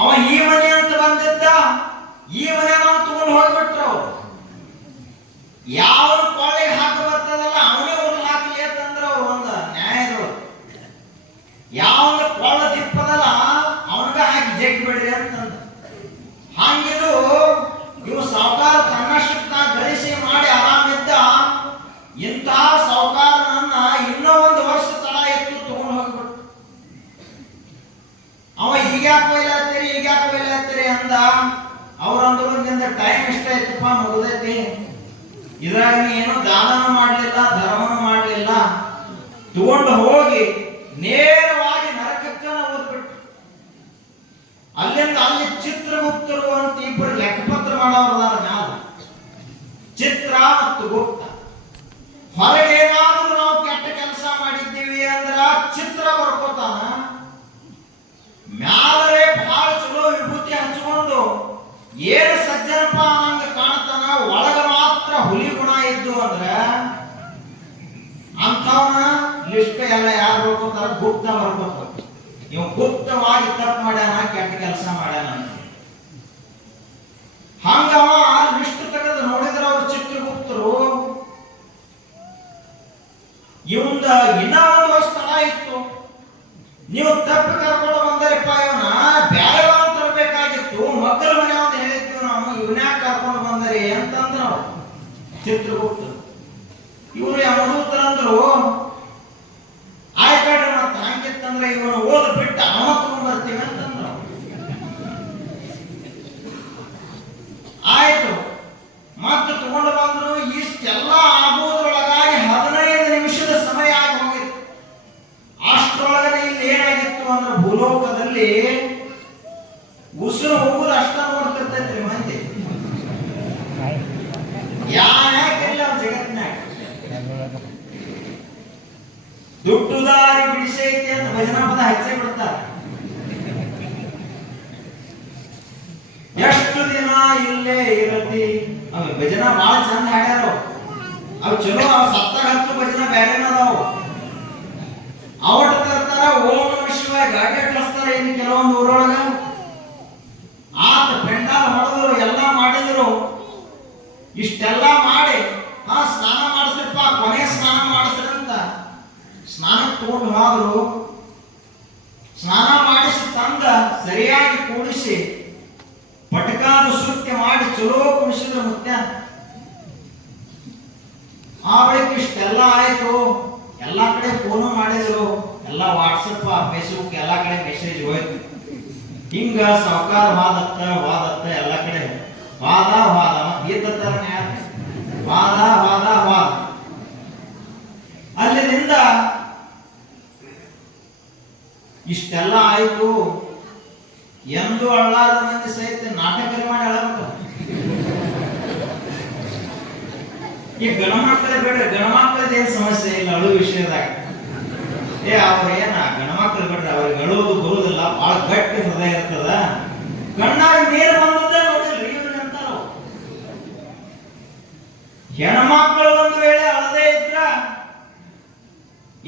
ಅವ ಈ ಮನೆ ಅಂತ ಬಂದಿದ್ದ, ಈ ಮನೆ ನಾವು ತಗೊಂಡು ಹೋಗ್ಬಿಟ್ರು. ಅವ್ರು ಯಾವ ಕೊಳ್ಳೆಗೆ ಹಾಕಿ ಬರ್ತದಲ್ಲ ಅವನೇ ಊರ್ಲಿ ಹಾಕಲಿ ಅಂತಂದ್ರ ಅವ್ರು ಒಂದು ನ್ಯಾಯದವರು. ಯಾವ ಕೊಳ್ಳ ತಿಪ್ಪದಲ್ಲ ಅವನಿಗ ಹಾಕಿ ಜಗ್ಗಿ ಬಿಡ್ರಿ ಅಂತಂದ. ಹಂಗಿದು ಇವು ಸಾಹುಕಾರ ತನ್ನಷ್ಟಕ್ಕೆ ಗಳಿಸಿ ಮಾಡಿ ಆರಾಮಿದ್ದ. ಇಂತಹ ಸಾಹುಕಾರನನ್ನ ಇನ್ನೂ 1 ವರ್ಷ ತಡ ಎತ್ತು ತಗೊಂಡು ಹೋಗ್ಬಿಟ್ಟು. ಅವ ಈಗ್ಯಾಕೆ ಬೈಲಾತ್ತೀರಿ ಅಂದ. ಅವ್ರಂದ್ರು ನಿಂದ ಟೈಮ್ ಇಷ್ಟ ಆಯ್ತಪ್ಪ, ಮುಗಿದೈತಿ. ಇದ್ರಾಗ ನೀ ಏನೋ ದಾನನೂ ಮಾಡ್ಲಿಲ್ಲ, ಧರ್ಮನೂ ಮಾಡ್ಲಿಲ್ಲ. ತಗೊಂಡು ಹೋಗಿ ನೇರವಾಗಿ ನರಕಕ್ಕ ಓದ್ಬಿಟ್ಟು. ಅಲ್ಲಿಂದ ಅಲ್ಲಿ ಚಿತ್ರಗುಪ್ತರು ಅಂತ ಇಬ್ಬರು ಲೆಕ್ಕಪತ್ರ ಮಾಡೋರದಾರ ಮ್ಯಾಲ, ಚಿತ್ರ ಮತ್ತು ಗುಪ್ತ. ಹೊರಗೇನಾದ್ರೂ ನಾವು ಕೆಟ್ಟ ಕೆಲಸ ಮಾಡಿದ್ದೀವಿ ಅಂದ್ರ ಚಿತ್ರ ಬರ್ಕೋತಾನ. ಮ್ಯಾಲರೆ ಬಹಳ ಚಲೋ ವಿಭೂತಿ ಹಂಚಿಕೊಂಡು ಏನು ಸಜ್ಜನಪ್ಪ ಅನ್ನಂಗ ಕಾಣ್ತಾನ, ಒಳಗ ಮಾತ್ರ ಹುಲಿ ಗುಣ ಇದ್ದು ಅಂದ್ರ ಅಂಥವನ ಲಿಸ್ಟ್ ಎಲ್ಲ ಯಾರು ಬರ್ಕೋತಾರ? ಗುಪ್ತ ಬರ್ಕೋತಾರ. ಇವ್ ಗುಪ್ತವಾಗಿ ತಪ್ಪು ಮಾಡ್ಯಾನ, ಕೆಟ್ಟ ಕೆಲಸ ಮಾಡ್ಯಾನ. ಹಂಗವ ಲಿಸ್ಟ್ ತೆಗೆದು ನೋಡಿದ್ರ ಅವ್ರು ಚಿತ್ರಗುಪ್ತರು, ಇವಂದ ಇನ್ನ 1 ವರ್ಷ ತಡ ಇತ್ತು. ನೀವು ತಪ್ಪು ಕರ್ಕೊಂಡು ಬಂದರಪ್ಪ, ಇವನ ಬ್ಯಾರೆ ತರಬೇಕಾಗಿತ್ತು. ಮಕ್ಕಳ ಮನೆ ಅಂತ ಹೇಳಿದ್ವಿ ನಾವು, ಇವನ್ಯಾಕ ಕರ್ಕೊಂಡು ಬಂದರಿ ಅಂತಂದ್ರ ಚಿತ್ರಗುಪ್ತರು. ಇವರು ಯಮದೂತರಂದ್ರು, ಆಯ್ತಾಡ್ರಿ ಮತ್ತೆ ಹಂಗಿತ್ತಂದ್ರೆ ಇವನು ಓದ್ ಬಿಟ್ಟು ಅವ ತಗೊಂಡ್ ಬರ್ತೀವಿ ಅಂತಂದ್ರು. ಆಯ್ತು, ಮತ್ತೆ ತಗೊಂಡು ಬಂದ್ರು. ಇಷ್ಟೆಲ್ಲ ಆಗೋದ್ರೊಳಗಾಗಿ 15 ನಿಮಿಷದ ಸಮಯ ಆಗಿ ಹೋಗಿತ್ತು. ಅಷ್ಟರೊಳಗಡೆ ಇಲ್ಲಿ ಏನಾಗಿತ್ತು ಅಂದ್ರೆ, ಭೂಲೋಕದಲ್ಲಿ ಉಸಿರು ಹೋಗುದು ಅಷ್ಟ ನೋಡ್ತಿರ್ತೈತ್ರಿ ಮಂದಿ. ಯಾಕಿಲ್ಲ ಜಗತ್ತಿನಾಗ ದುಡ್ಡು ದಾರಿ ಬಿಡಿಸೈತಿ ಅಂತ ಭಜನಾ ಪದ ಹಚ್ಚಿ ಬಿಡ್ತಾರೆ. ಎಷ್ಟು ದಿನ ಇಲ್ಲೇ ಇರತಿ. ಅವ ಭಜನಾ ಬಹಳ ಚಂದ ಹಾಡ್ಯಾರ. ಅವ್ ಚಲೋ, ಅವ್ ಸತ್ತಾಗ ಹತ್ತು ಭಜನಾ ಬ್ಯಾರೇನ ಅದಾವು. ಅವಟ್ ತರ್ತಾರ, ಓಂ ನಮಃ ಶಿವಾಯ ಗಾಡಿ ಕಳಿಸ್ತಾರ. ಇನ್ನು ಕೆಲವೊಂದು ಊರೊಳಗ ಆತ ಪೆಂಡಾಲ್ ಹೊಡೆದ್ರು, ಎಲ್ಲ ಮಾಡಿದ್ರು. ಇಷ್ಟೆಲ್ಲ ಮಾಡಿ ಸ್ನಾನ ಮಾಡಿಸ್ರಪ್ಪ, ಕೊನೆ ಸ್ನಾನ ಮಾಡಿಸ್ರಿ ಅಂತ ಸ್ನಾನಕ್ಕೆ ತಗೊಂಡು ಹೋದ್ರು. ಸ್ನಾನ ಮಾಡಿಸಿ ತಂದ ಸರಿಯಾಗಿ ಕೂಡಿಸಿ ಪಟಕ ಎಲ್ಲಾರು ಸುತ್ತಿ ಮಾಡಿ ಚಲೋ ಕುಣಿಸಿದ್ರು ಮುತ್ಯ. ಆ ಬಳಿಕ ಇಷ್ಟೆಲ್ಲ ಆಯ್ತು, ಎಲ್ಲಾ ಕಡೆ ಫೋನು ಮಾಡಿದ್ರು, ಎಲ್ಲ ವಾಟ್ಸಪ್ ಫೇಸ್ಬುಕ್ ಎಲ್ಲಾ ಕಡೆ ಮೆಸೇಜ್ ಹೋಯ್ತು. ಹಿಂಗ ಸಾವುಕಾರ ವಾದತ್ತ ಎಲ್ಲಾ ಕಡೆ ವಾದ ಗೀತರನೇ ವಾದ. ಅಲ್ಲಿಂದ ಇಷ್ಟೆಲ್ಲ ಆಯ್ತು. ಎಂದು ಅಳ್ಳಾರದ ಮಂದಿ ಸಹಿತ ನಾಟಕ ಮಾಡಿ ಅಳಬೇಕು. ಈ ಗಣಮಕ್ಕಳೇ ಬೇಡ್ರಿ, ಗಣಮಕ್ಕಳದ ಏನ್ ಸಮಸ್ಯೆ ಇಲ್ಲ ಅಳು ವಿಷಯದಾಗ. ಅವ್ರೇನ ಗಣಮಕ್ಕಳು ಬೇಡ್ರಿ, ಅವ್ರಿಗೆ ಅಳುವುದು ಬರುವುದಿಲ್ಲ, ಬಹಳ ಗಟ್ಟಿ ಹೃದಯ ಇರ್ತದ. ಕಣ್ಣಾಗ ನೀರು ಬಂದದ್ದೇ ನೋಡಿಲ್ರಿ ಇವ್ರಿಗಂತ. ಹೆಣ್ಮಕ್ಕಳು ಒಂದು ವೇಳೆ ಅಳದೇ ಇದ್ರ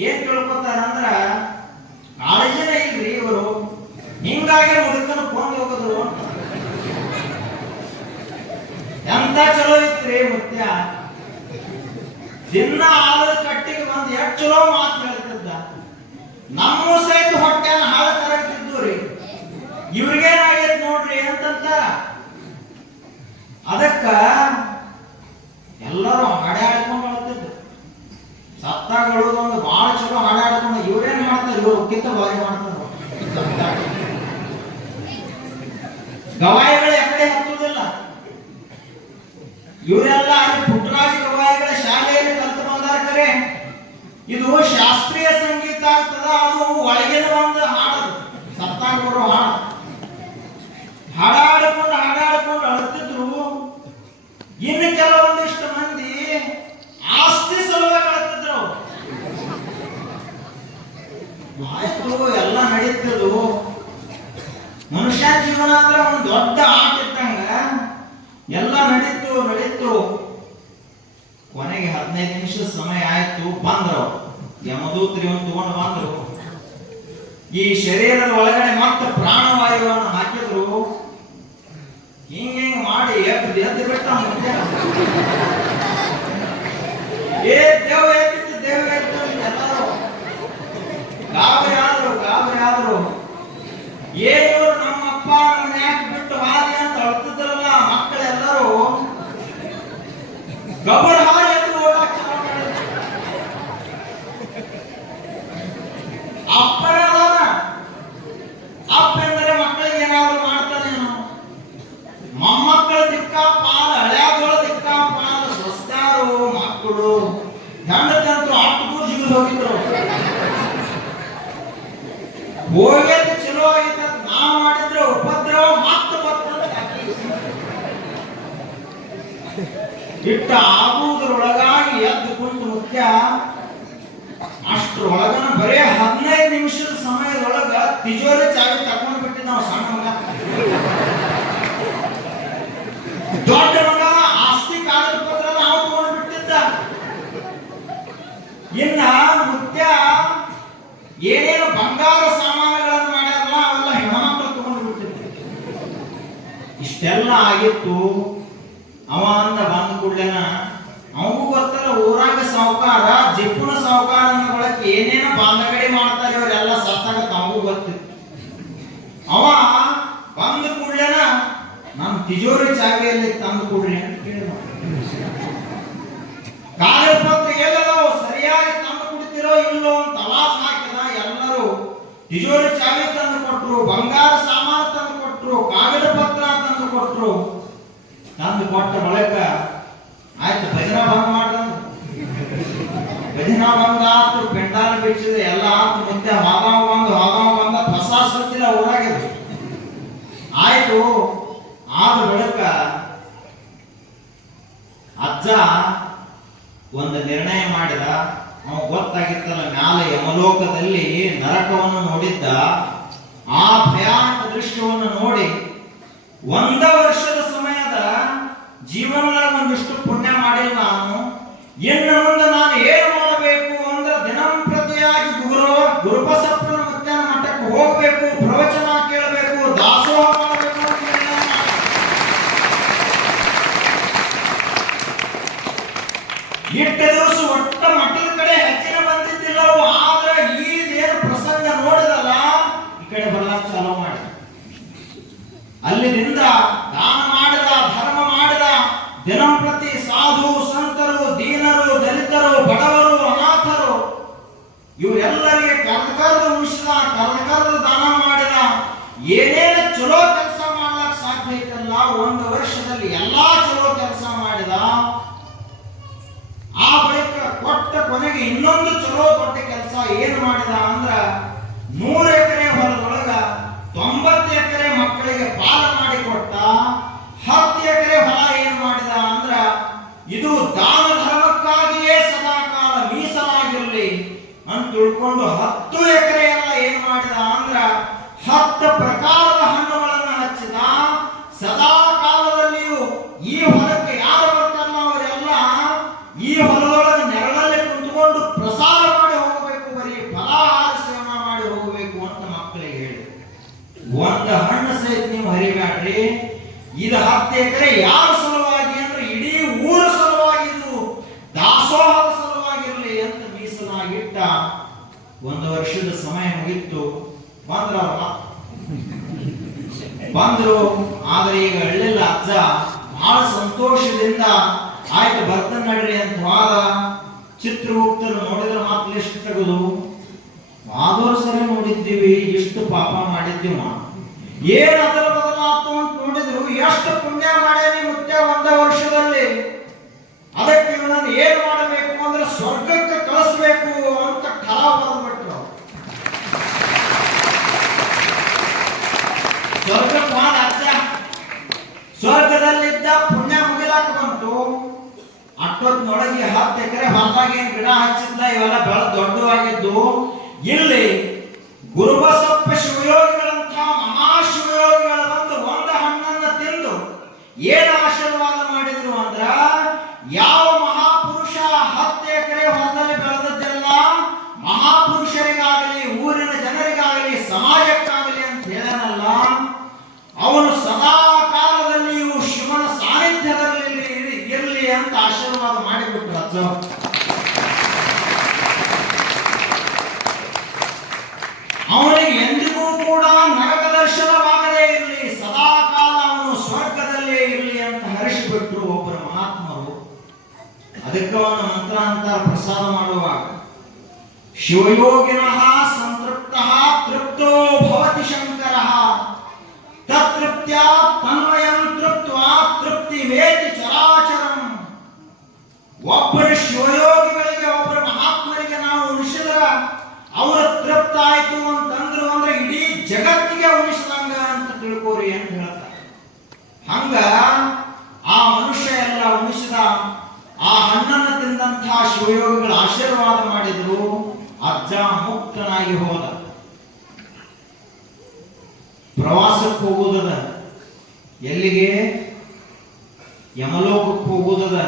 ಏನ್ ತಿಳ್ಕೊತಾರಂದ್ರ ಕಾಳಜಿನ ಇಲ್ರಿ ಇವರು, ಹಿಂಗಾಗಿ ಮುದುಕನ ಕೊಂದು ಹೋಗೋದು. ಎಂತ ಚಲೋ ಇತ್ರಿ ಮುತ್ಯ. ದಿನ ಆಲದ ಕಟ್ಟಿಗೆ ಬಂದು ಎಷ್ಟು ಚಲೋ ಮಾತು ಹೇಳ್ತಿದ್ದ. ನಮ್ಮ ಸಹಿತ ಹೊಟ್ಟೆನ ಹಾಳು ತರಗ್ತಿದ್ದು ರೀ. ಇವ್ರಿಗೇನಾಗೈತ್ ನೋಡ್ರಿ ಅಂತಂತಾರ. ಅದಕ್ಕ ಎಲ್ಲರೂ ಹಾಡ್ಯಾಡ್ಕೊಂಡು ಅಳ್ತಿದ್ರು. ಸತ್ತಾಗಳೊಂದು ಬಹಳ ಚಲೋ ಹಾಡ್ಯಾಡ್ಕೊಂಡು ಇವ್ರೇನ್ ಮಾಡ್ತಾರೆ, ಇವ್ರು ಕಿತ್ತ ಬಾರಿ ಮಾಡ್ತಾರೆ. ಗವಾಯಿಗಳು ಎಕಡೆ ಹತ್ತುವುದಿಲ್ಲ. ಇವರೆಲ್ಲ ಪುಟ್ಟರಾಜ ಗವಾಯಿಗಳ ಶಾಲೆಯಲ್ಲಿ ಕಲಿತು ಬಂದಾರ. ಕರೆ ಇದು ಶಾಸ್ತ್ರೀಯ ಸಂಗೀತ ಆಗ್ತದ, ಅದು ಒಳಗಿನ ಒಂದು ಹಾಡದು, ಸತ್ತಾಗ ಬರೋ ಹಾಡು. ಹಾಡಾಡ್ಕೊಂಡು ಅಳ್ತಿದ್ರು. ಇನ್ನು ಕೆಲವೊಂದಿಷ್ಟು ಮಂದಿ ಆಸ್ತಿ ಸಲುವಾಗಿ ಅಳ್ತಿದ್ರು. ಆಯ್ತು, ಎಲ್ಲ ನಡೀತದು. ಮನುಷ್ಯ ಜೀವನ ಅಂದ್ರೆ ಒಂದು ದೊಡ್ಡ ಆಟ ಇದ್ದಂಗ. ಎಲ್ಲ ನಡೀತು. ಕೊನೆಗೆ 15 ನಿಮಿಷದ ಸಮಯ ಆಯ್ತು. ಬಂದ್ರು ಯಮದೂತರು ತಗೊಂಡು ಬಂದ್ರು. ಈ ಶರೀರದ ಒಳಗಡೆ ಮತ್ತೆ ಪ್ರಾಣವಾಯುವನ್ನು ಹಾಕಿದ್ರು. ಹಿಂಗ ಮಾಡಿ ಎದ್ದು ಬಿಟ್ಟ ಮುತ್ಯ. ದೇವ್ ಎತ್ತಿತ್ತು ಎಲ್ಲರೂ ಗಾಬರಿ ಆದ್ರು. ಏನು ನಮ್ಮಪ್ಪ ನಮ್ಮ ಯಾಕೆ ಬಿಟ್ಟು ಹಾದಿ ಅಂತ ಅಳ್ತಿದ್ರಲ್ಲ ಮಕ್ಕಳೆಲ್ಲರೂ ಗಬ್ಬರ್ ಹಾದಿ ಎಂದು ಓಡಾಟ ಚಾಲು ಮಾಡಿದ್ರು. ಅಪ್ಪನ ಅಪ್ಪ ಎಂದರೆ ಮಕ್ಕಳಿಗೆ ಏನಾದ್ರು ಮಾಡ್ತಾನೇನು. ಮೊಮ್ಮಕ್ಕಳ ದಿಕ್ಕಾಪಾಲ, ಹಳ್ಯಾಗಳ ದಿಕ್ಕಾಪಾಲ, ಸ್ವಸ್ಥರು ಮಕ್ಕಳು ಹೆಣ್ಣು ಆಟಗೂ ಜಿಗಿದು ಹೋಗಿದ್ರು. ಹೋಗ್ಯದ ಚಲೋ ಆಗಿತ್ತ. ನಾವು ಮಾಡಿದ್ರೆ ಉಪದ್ರವ ಮತ್ತೆ ಇಟ್ಟ ಆಗುವುದರೊಳಗಾಗಿ ಎದ್ದು ಕುಂತು ಮುಖ್ಯ. ಅಷ್ಟರೊಳಗನ ಬರೇ 15 ನಿಮಿಷದ ಸಮಯದೊಳಗ ತಿಜೋರಿ ಚಾವಿ ತಗೊಂಡು ಬಿಟ್ಟಿದ್ದ ನಾವು. ಸಣ್ಣ ಮಗ, ದೊಡ್ಡ ಮಗ ಆಸ್ತಿ ಕಾಗದ ಪತ್ರ ನಾವು ತಗೊಂಡು ಬಿಟ್ಟಿದ್ದ. ಇನ್ನ ಮುಖ್ಯ ಏನೇನು ಬಂಗಾರ ಸಾಮಾನುಗಳನ್ನು ಮಾಡ್ಯಾರಲ್ಲ ಅವೆಲ್ಲ ಹೆಣ್ಮಕ್ಳು ತಗೊಂಡು ಬಿಟ್ಟಿದ್ರು. ಇಷ್ಟೆಲ್ಲ ಆಗಿತ್ತು. ಅವ ಅಂದ ಬಂದ ಕೂಡಲೇನ ಅವಗೂ ಗೊತ್ತಲ್ಲ, ಊರಾಗ ಸಾವುಕಾರ ಜಿಪ್ಪುನ ಸಾವುಕಾರ ಅನ್ನೋಳಕ್ಕೆ ಏನೇನು ಬಾಂಧಗಡಿ ಮಾಡ್ತಾರೆ ಇವರೆಲ್ಲ ಸತ್ತಾಗ ತಮಗೂ ಗೊತ್ತಿತ್ತು. ಅವ ಬಂದ ಕೂಡಲೇನ ನಮ್ಮ ತಿಜೋರಿ ಚಾವಿಯಲ್ಲಿ ತಂದು ಕೊಡ್ರಿ ಅಂತ ಕೇಳಿದ. ಕಾಗದ ಪತ್ರ ಎಲ್ಲದೋ ಸರಿಯಾಗಿ ತಂದು ಕೊಡ್ತಿರೋ ಇಲ್ಲೋ ಅಂತ ತಲಾಸ್ ಹಾಕಿದ. ಎಲ್ಲರೂ ತಿಜೋರಿ ಚಾವಿ ತಂದು ಕೊಟ್ರು, ಬಂಗಾರ ಸಾಮಾನು ತಂದು ಕೊಟ್ರು, ಕಾಗದ ಪತ್ರ ತಂದು ಕೊಟ್ರು. ತಂದು ಕೊಟ್ಟ ಬಳಿಕ ಆಯ್ತು, ಭಜನಾ ಭಂಗ ಮಾಡ್ದಂದು. ಭಜನಾ ಭಂಗ ಆತು, ಪೆಂಡಾಲ ಬಿಚ್ಚಿದೆ, ಎಲ್ಲ ಆತು. ಮುಂದೆ ಹಾಗಾವ ಬಂದ ಹೊಸ ಸುತ್ತಿಲ್ಲ ಊರಾಗಿದ್ರು. ಆಯ್ತು, ಆದ ಬಳಿಕ ಅಜ್ಜ ಒಂದು ನಿರ್ಣಯ ಮಾಡಿದ. ಅವ ಗೊತ್ತಾಗಿತ್ತಲ್ಲ, ಮ್ಯಾಲ ಯಮಲೋಕದಲ್ಲಿ ನರಕವನ್ನು ನೋಡಿದ್ದ. ಆ ಭಯಾನಕ ದೃಶ್ಯವನ್ನು ನೋಡಿ 1 ವರ್ಷದ ಸಮಯದ ಜೀವನದಾಗ ಒಂದಿಷ್ಟು ಪುಣ್ಯ ಮಾಡಿ ನಾನು ಇನ್ನು ಮುಂದೆ ನಾನು ಏನು ಮಾಡಬೇಕು ಅಂದ್ರೆ ದಿನಂಪ್ರತಿಯಾಗಿ ಗುರುಬಸಪ್ಪನ ಮುತ್ಯನ ಮಠಕ್ಕೆ ಹೋಗ್ಬೇಕು, ಪ್ರವಚನ ಕೇಳಬೇಕು, ದಾಸೋಹ ಮಾಡಬೇಕು ಅಂತ ನಿರ್ಣಯ ಮಾಡಿದ. ಇಟ್ಟ ದಿವಸ ಒಟ್ಟ ಮಠದ ಕಡೆ ಹೆಚ್ಚಿನ ಬಂದಿದ್ದಿಲ್ಲವು. ಆದ್ರೆ ಈದೇನು ಪ್ರಸಂಗ ನೋಡಿದಲ್ಲ, ಈ ಕಡೆ ಬರ್ಲಾಕ ಚಾಲೂ ಮಾಡಿ. ಅಲ್ಲಿಂದ ದಾನ ಮಾಡಿ ಸಾಧು ಸಂತರು, ದೀನರು, ದಲಿತರು, ಬಡವರು, ಅನಾಥರು ಇವರೆಲ್ಲರಿಗೆ ಕರೆದು ಉಳಿಸಿದ, ಕರೆದು ದಾನ ಮಾಡಿದ. ಏನೇನು ಚಲೋ ಕೆಲಸ ಮಾಡ್ಲಕ್ ಸಾಧ್ಯ ಐತಲ್ಲ, ಒಂದು ವರ್ಷದಲ್ಲಿ ಎಲ್ಲಾ ಚಲೋ ಕೆಲಸ ಮಾಡಿದ. ಆ ಬಳಿಕ ಕೊಟ್ಟ ಕೊನೆಗೆ ಇನ್ನೊಂದು ಚಲೋ ದೊಡ್ಡ ಕೆಲಸ ಏನ್ ಮಾಡಿದ ಅಂದ್ರ 100 ಎಕರೆ ಹೊಲದೊಳಗ 90 ಎಕರೆ ಮಕ್ಕಳಿಗೆ ಪಾಲು ಮಾಡಿ ಕೊಟ್ಟ. 10 ಎಕರೆ ಹೊಲ ಏನ್ ಮಾಡಿದ ಅಂದ್ರ ಇದು ದಾನ ಧರ್ಮಕ್ಕಾಗಿಯೇ ಸದಾಕಾಲ ಮೀಸಲಾಗಿರಲಿ ಅಂತ ತಿಳ್ಕೊಂಡು 10 ಎಕರೆ ಎಲ್ಲ ಏನ್ ಮಾಡಿದ ಅಂದ್ರ 10 ಪ್ರಕಾರದ ಹಣ್ಣುಗಳನ್ನು ಹಚ್ಚಿದ. ಸದಾ ಕಾಲದಲ್ಲಿಯೂ ಈ ಹೊಲಕ್ಕೆ ಯಾರು ಬರ್ತಾರಲ್ಲ ಅವರೆಲ್ಲ ಈ ಹೊಲದೊಳಗೆ ನೆರಳಲ್ಲಿ ಕುಂತ್ಕೊಂಡು ಪ್ರಸಾದ ಮಾಡಿ ಹೋಗಬೇಕು, ಬರೀ ಫಲಾಹಾರ ಸೇವನೆ ಮಾಡಿ ಹೋಗಬೇಕು ಅಂತ ಮಕ್ಕಳಿಗೆ ಹೇಳಿ. ಒಂದು ಹಣ್ಣು ಸಹಿತ ನೀವು ಹರಿಬ್ಯಾಡ್ರಿ. ಇದು 10 ಎಕರೆ ಯಾರ ಸಲುವಾಗಿ ಅಂದ್ರೆ ಇಡೀ ಊರ ಸಲುವಾಗಿ, ಇದು ದಾಸೋಹದ ಸಲುವಾಗಿರ್ಲಿ ಅಂತ ಮೀಸಲಾಗಿಟ್ಟ. 1 ವರ್ಷದ ಸಮಯ ಮುಗಿತ್ತು. ಬಂದ್ರು. ಆದ್ರೆ ಈಗ ಹಳ್ಳಿಲ್ಲ ಅಜ್ಜ ಬಹಳ ಸಂತೋಷದಿಂದ ಆಯ್ತು ಬರ್ತಾನೆ ನಡ್ರಿ ಅಂತ ವಾದ. ಚಿತ್ರಗುಪ್ತರು ನೋಡಿದ್ರೆ ಮಾತ್ರ ಲಿಸ್ಟ್ ತೆಗೆದು ವಾದೋರ್ ಸರಿ ನೋಡಿದ್ದೀವಿ, ಇಷ್ಟು ಪಾಪ ಮಾಡಿದ್ದೀವ, ಏನ್ ಅದರ ಬದಲಾತು ಅಂತ ನೋಡಿದ್ರು. ಎಷ್ಟು ಪುಣ್ಯ ಮಾಡ್ಯಾನಿ ಮುತ್ಯ 1 ವರ್ಷದಲ್ಲಿ. ಅದಕ್ಕೆ ಇವನನ್ನು ಏನ್ ಮಾಡಬೇಕು ಅಂದ್ರೆ ಸ್ವರ್ಗಕ್ಕೆ ಕಳಿಸ್ಬೇಕು ಅಂತ ಠರ ಬಂದ್ಬಿಟ್ರು. ಸ್ವರ್ಗಕ್ಕೆ ಹೋದ ಅಜ್ಜ. ಸ್ವರ್ಗದಲ್ಲಿದ್ದ ಪುಣ್ಯ ಮುಗಿಲಾಕ ಬಂತು. ಅಷ್ಟೊತ್ತಿನೊಳಗೆ 10 ಎಕರೆ ಹೊಲದಾಗ ಏನ್ ಗಿಡ ಹಚ್ಚಿದ್ದ ಇವೆಲ್ಲ ಬೆಳೆದು ದೊಡ್ಡವಾಗಿದ್ದು. ಇಲ್ಲಿ ಗುರುಬಸಪ್ಪ ಶಿವಯೋಗಿಗಳಂತ ಮಹಾಶಿವಯೋಗಿಗಳು ಬಂದು ಒಂದು ಹಣ್ಣನ್ನ ತಿಂದು ಏನ್ ಆಶೀರ್ವಾದ ಮಾಡಿದ್ರು ಅಂದ್ರ, ಯಾವ ಮಹಾಪುರುಷ 10 ಎಕರೆ ಹೊಲದಲ್ಲಿ ಬೆಳೆದದ್ದೆಲ್ಲ ಮಹಾಪುರುಷರಿಗಾಗಲಿ ಊರಿನ ಜನರಿಗಾಗಲಿ ಸಮಾಜಕ್ಕಾಗಲಿ ಅಂತ ಹೇಳನಲ್ಲ, ಅವನು ಸದಾ ಕಾಲದಲ್ಲಿಯೂ ಶಿವನ ಸಾನ್ನಿಧ್ಯದಲ್ಲಿ ಇರಲಿ ಅಂತ ಆಶೀರ್ವಾದ ಮಾಡಿಬಿಟ್ರು ಅಜ್ಜ. ಅವನಿಗೆ ಎಂದಿಗೂ ಕೂಡ ನರಕ ದರ್ಶನವಾಗದೇ ಇರಲಿ, ಸದಾ ಕಾಲ ಅವನು ಸ್ವರ್ಗದಲ್ಲೇ ಇರಲಿ ಅಂತ ಹರಿಸಿಬಿಟ್ರು ಒಬ್ಬರು ಮಹಾತ್ಮರು. ಅದಕ್ಕೆ ಅವನ ಮಂತ್ರ ಅಂತಾರ ಪ್ರಸಾದ ಮಾಡುವಾಗ, ಶಿವಯೋಗಿನಃ ಸಂತೃಪ್ತಃ ತೃಪ್ತೋ ಭವತಿ ಶಂಕರಃ ತೃಪ್ತ್ಯಾ ತನ್ವಯಂ ತೃಪ್ತ್ವಾ ತೃಪ್ತಿ ವೇತಿ ಚರಾಚರಂ. ಒಬ್ಬರು ಶಿವಯೋಗಿಗಳಿಗೆ, ಒಬ್ಬರು ಮಹಾತ್ಮರಿಗೆ ನಾವು ಉಣಿಸಿದ್ರ ಅವರ ತೃಪ್ತ ಆಯ್ತು ಅಂತಂದ್ರು ಅಂದ್ರೆ ಇಡೀ ಜಗತ್ತಿಗೆ ಉಣಿಸಿದಂಗ ಅಂತ ತಿಳ್ಕೋರಿ ಅಂತ ಹೇಳ್ತಾರೆ. ಹಂಗ ಆ ಮನುಷ್ಯ ಎಲ್ಲ ಉಣಿಸಿದ. ಆ ಹಣ್ಣನ್ನು ತಿಂದಂತಹ ಶಿವಯೋಗಿಗಳು ಆಶೀರ್ವಾದ ಮಾಡಿದ್ರು. ಅಜ್ಜ ಮುಕ್ತನಾಗಿ ಹೋದ. ಪ್ರವಾಸಕ್ಕೆ ಹೋಗುವುದದ, ಎಲ್ಲಿಗೆ? ಯಮಲೋಕಕ್ಕೆ ಹೋಗುವುದದ.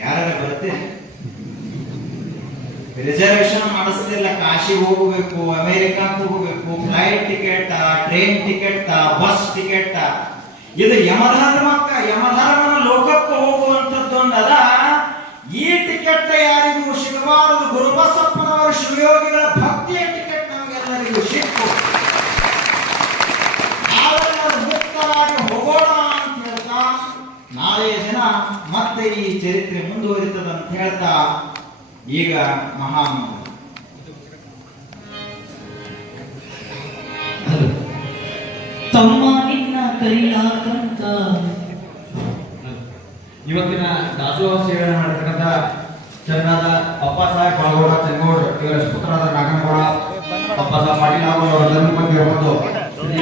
ಯಾರ ಬರ್ತೀರಿ? ರಿಸರ್ವೇಶನ್ ಮಾಡಿಸ್ತಿಲ್ಲ. ಕಾಶಿಗೆ ಹೋಗಬೇಕು, ಅಮೆರಿಕಕ್ಕೆ ಹೋಗಬೇಕು, flight ticket, train ticket, bus ticket. ಇದು ಯಮಧರ್ಮನ ಲೋಕಕ್ಕೆ ಹೋಗುವಂತದ್ದೊಂದದ. ಈ ಟಿಕೆಟ್ ಯಾರಿಗೂ ಸಿಗಬಾರದು. ಗುರುಬಸಪ್ಪನವರ ಶಿವಯೋಗಿಗಳ ಭಕ್ತಿಯ ಟಿಕೆಟ್ ನಮಗೆಲ್ಲರಿಗೂ ಸಿಕ್ಕು. ನಾವೆಲ್ಲರೂ ಮುಕ್ತರಾಗಿ ಹೋಗೋಣ ಅಂತ ಹೇಳ್ತಾ, ನಾಳೆಯ ದಿನ ಮತ್ತೆ ಈ ಚರಿತ್ರೆ ಮುಂದುವರಿತದ ಅಂತ ಹೇಳ್ತಾ, ಈಗ ತಮ್ಮ ನಿನ್ನ ಕರಿಯಾಕಂತ ಇವತ್ತಿನ ದಾಸೋಹ ಸೇವೆಯನ್ನು ಮಾಡತಕ್ಕಂಥ ಚಂದ್ರದ ಅಪ್ಪಸಾಹೇಬ್ ಬಾಳಗೌಡ ಚಂಗೌಡ್ ಇವರ ಪುತ್ರರಾದ ನಾಗನಗೌಡ ಅಪ್ಪಸಾಹೇಬ್ ಪಾಟೀಲ್ ಹಾಗೂ ಅವರ ಧರ್ಮಪತ್ನಿ ಮತ್ತು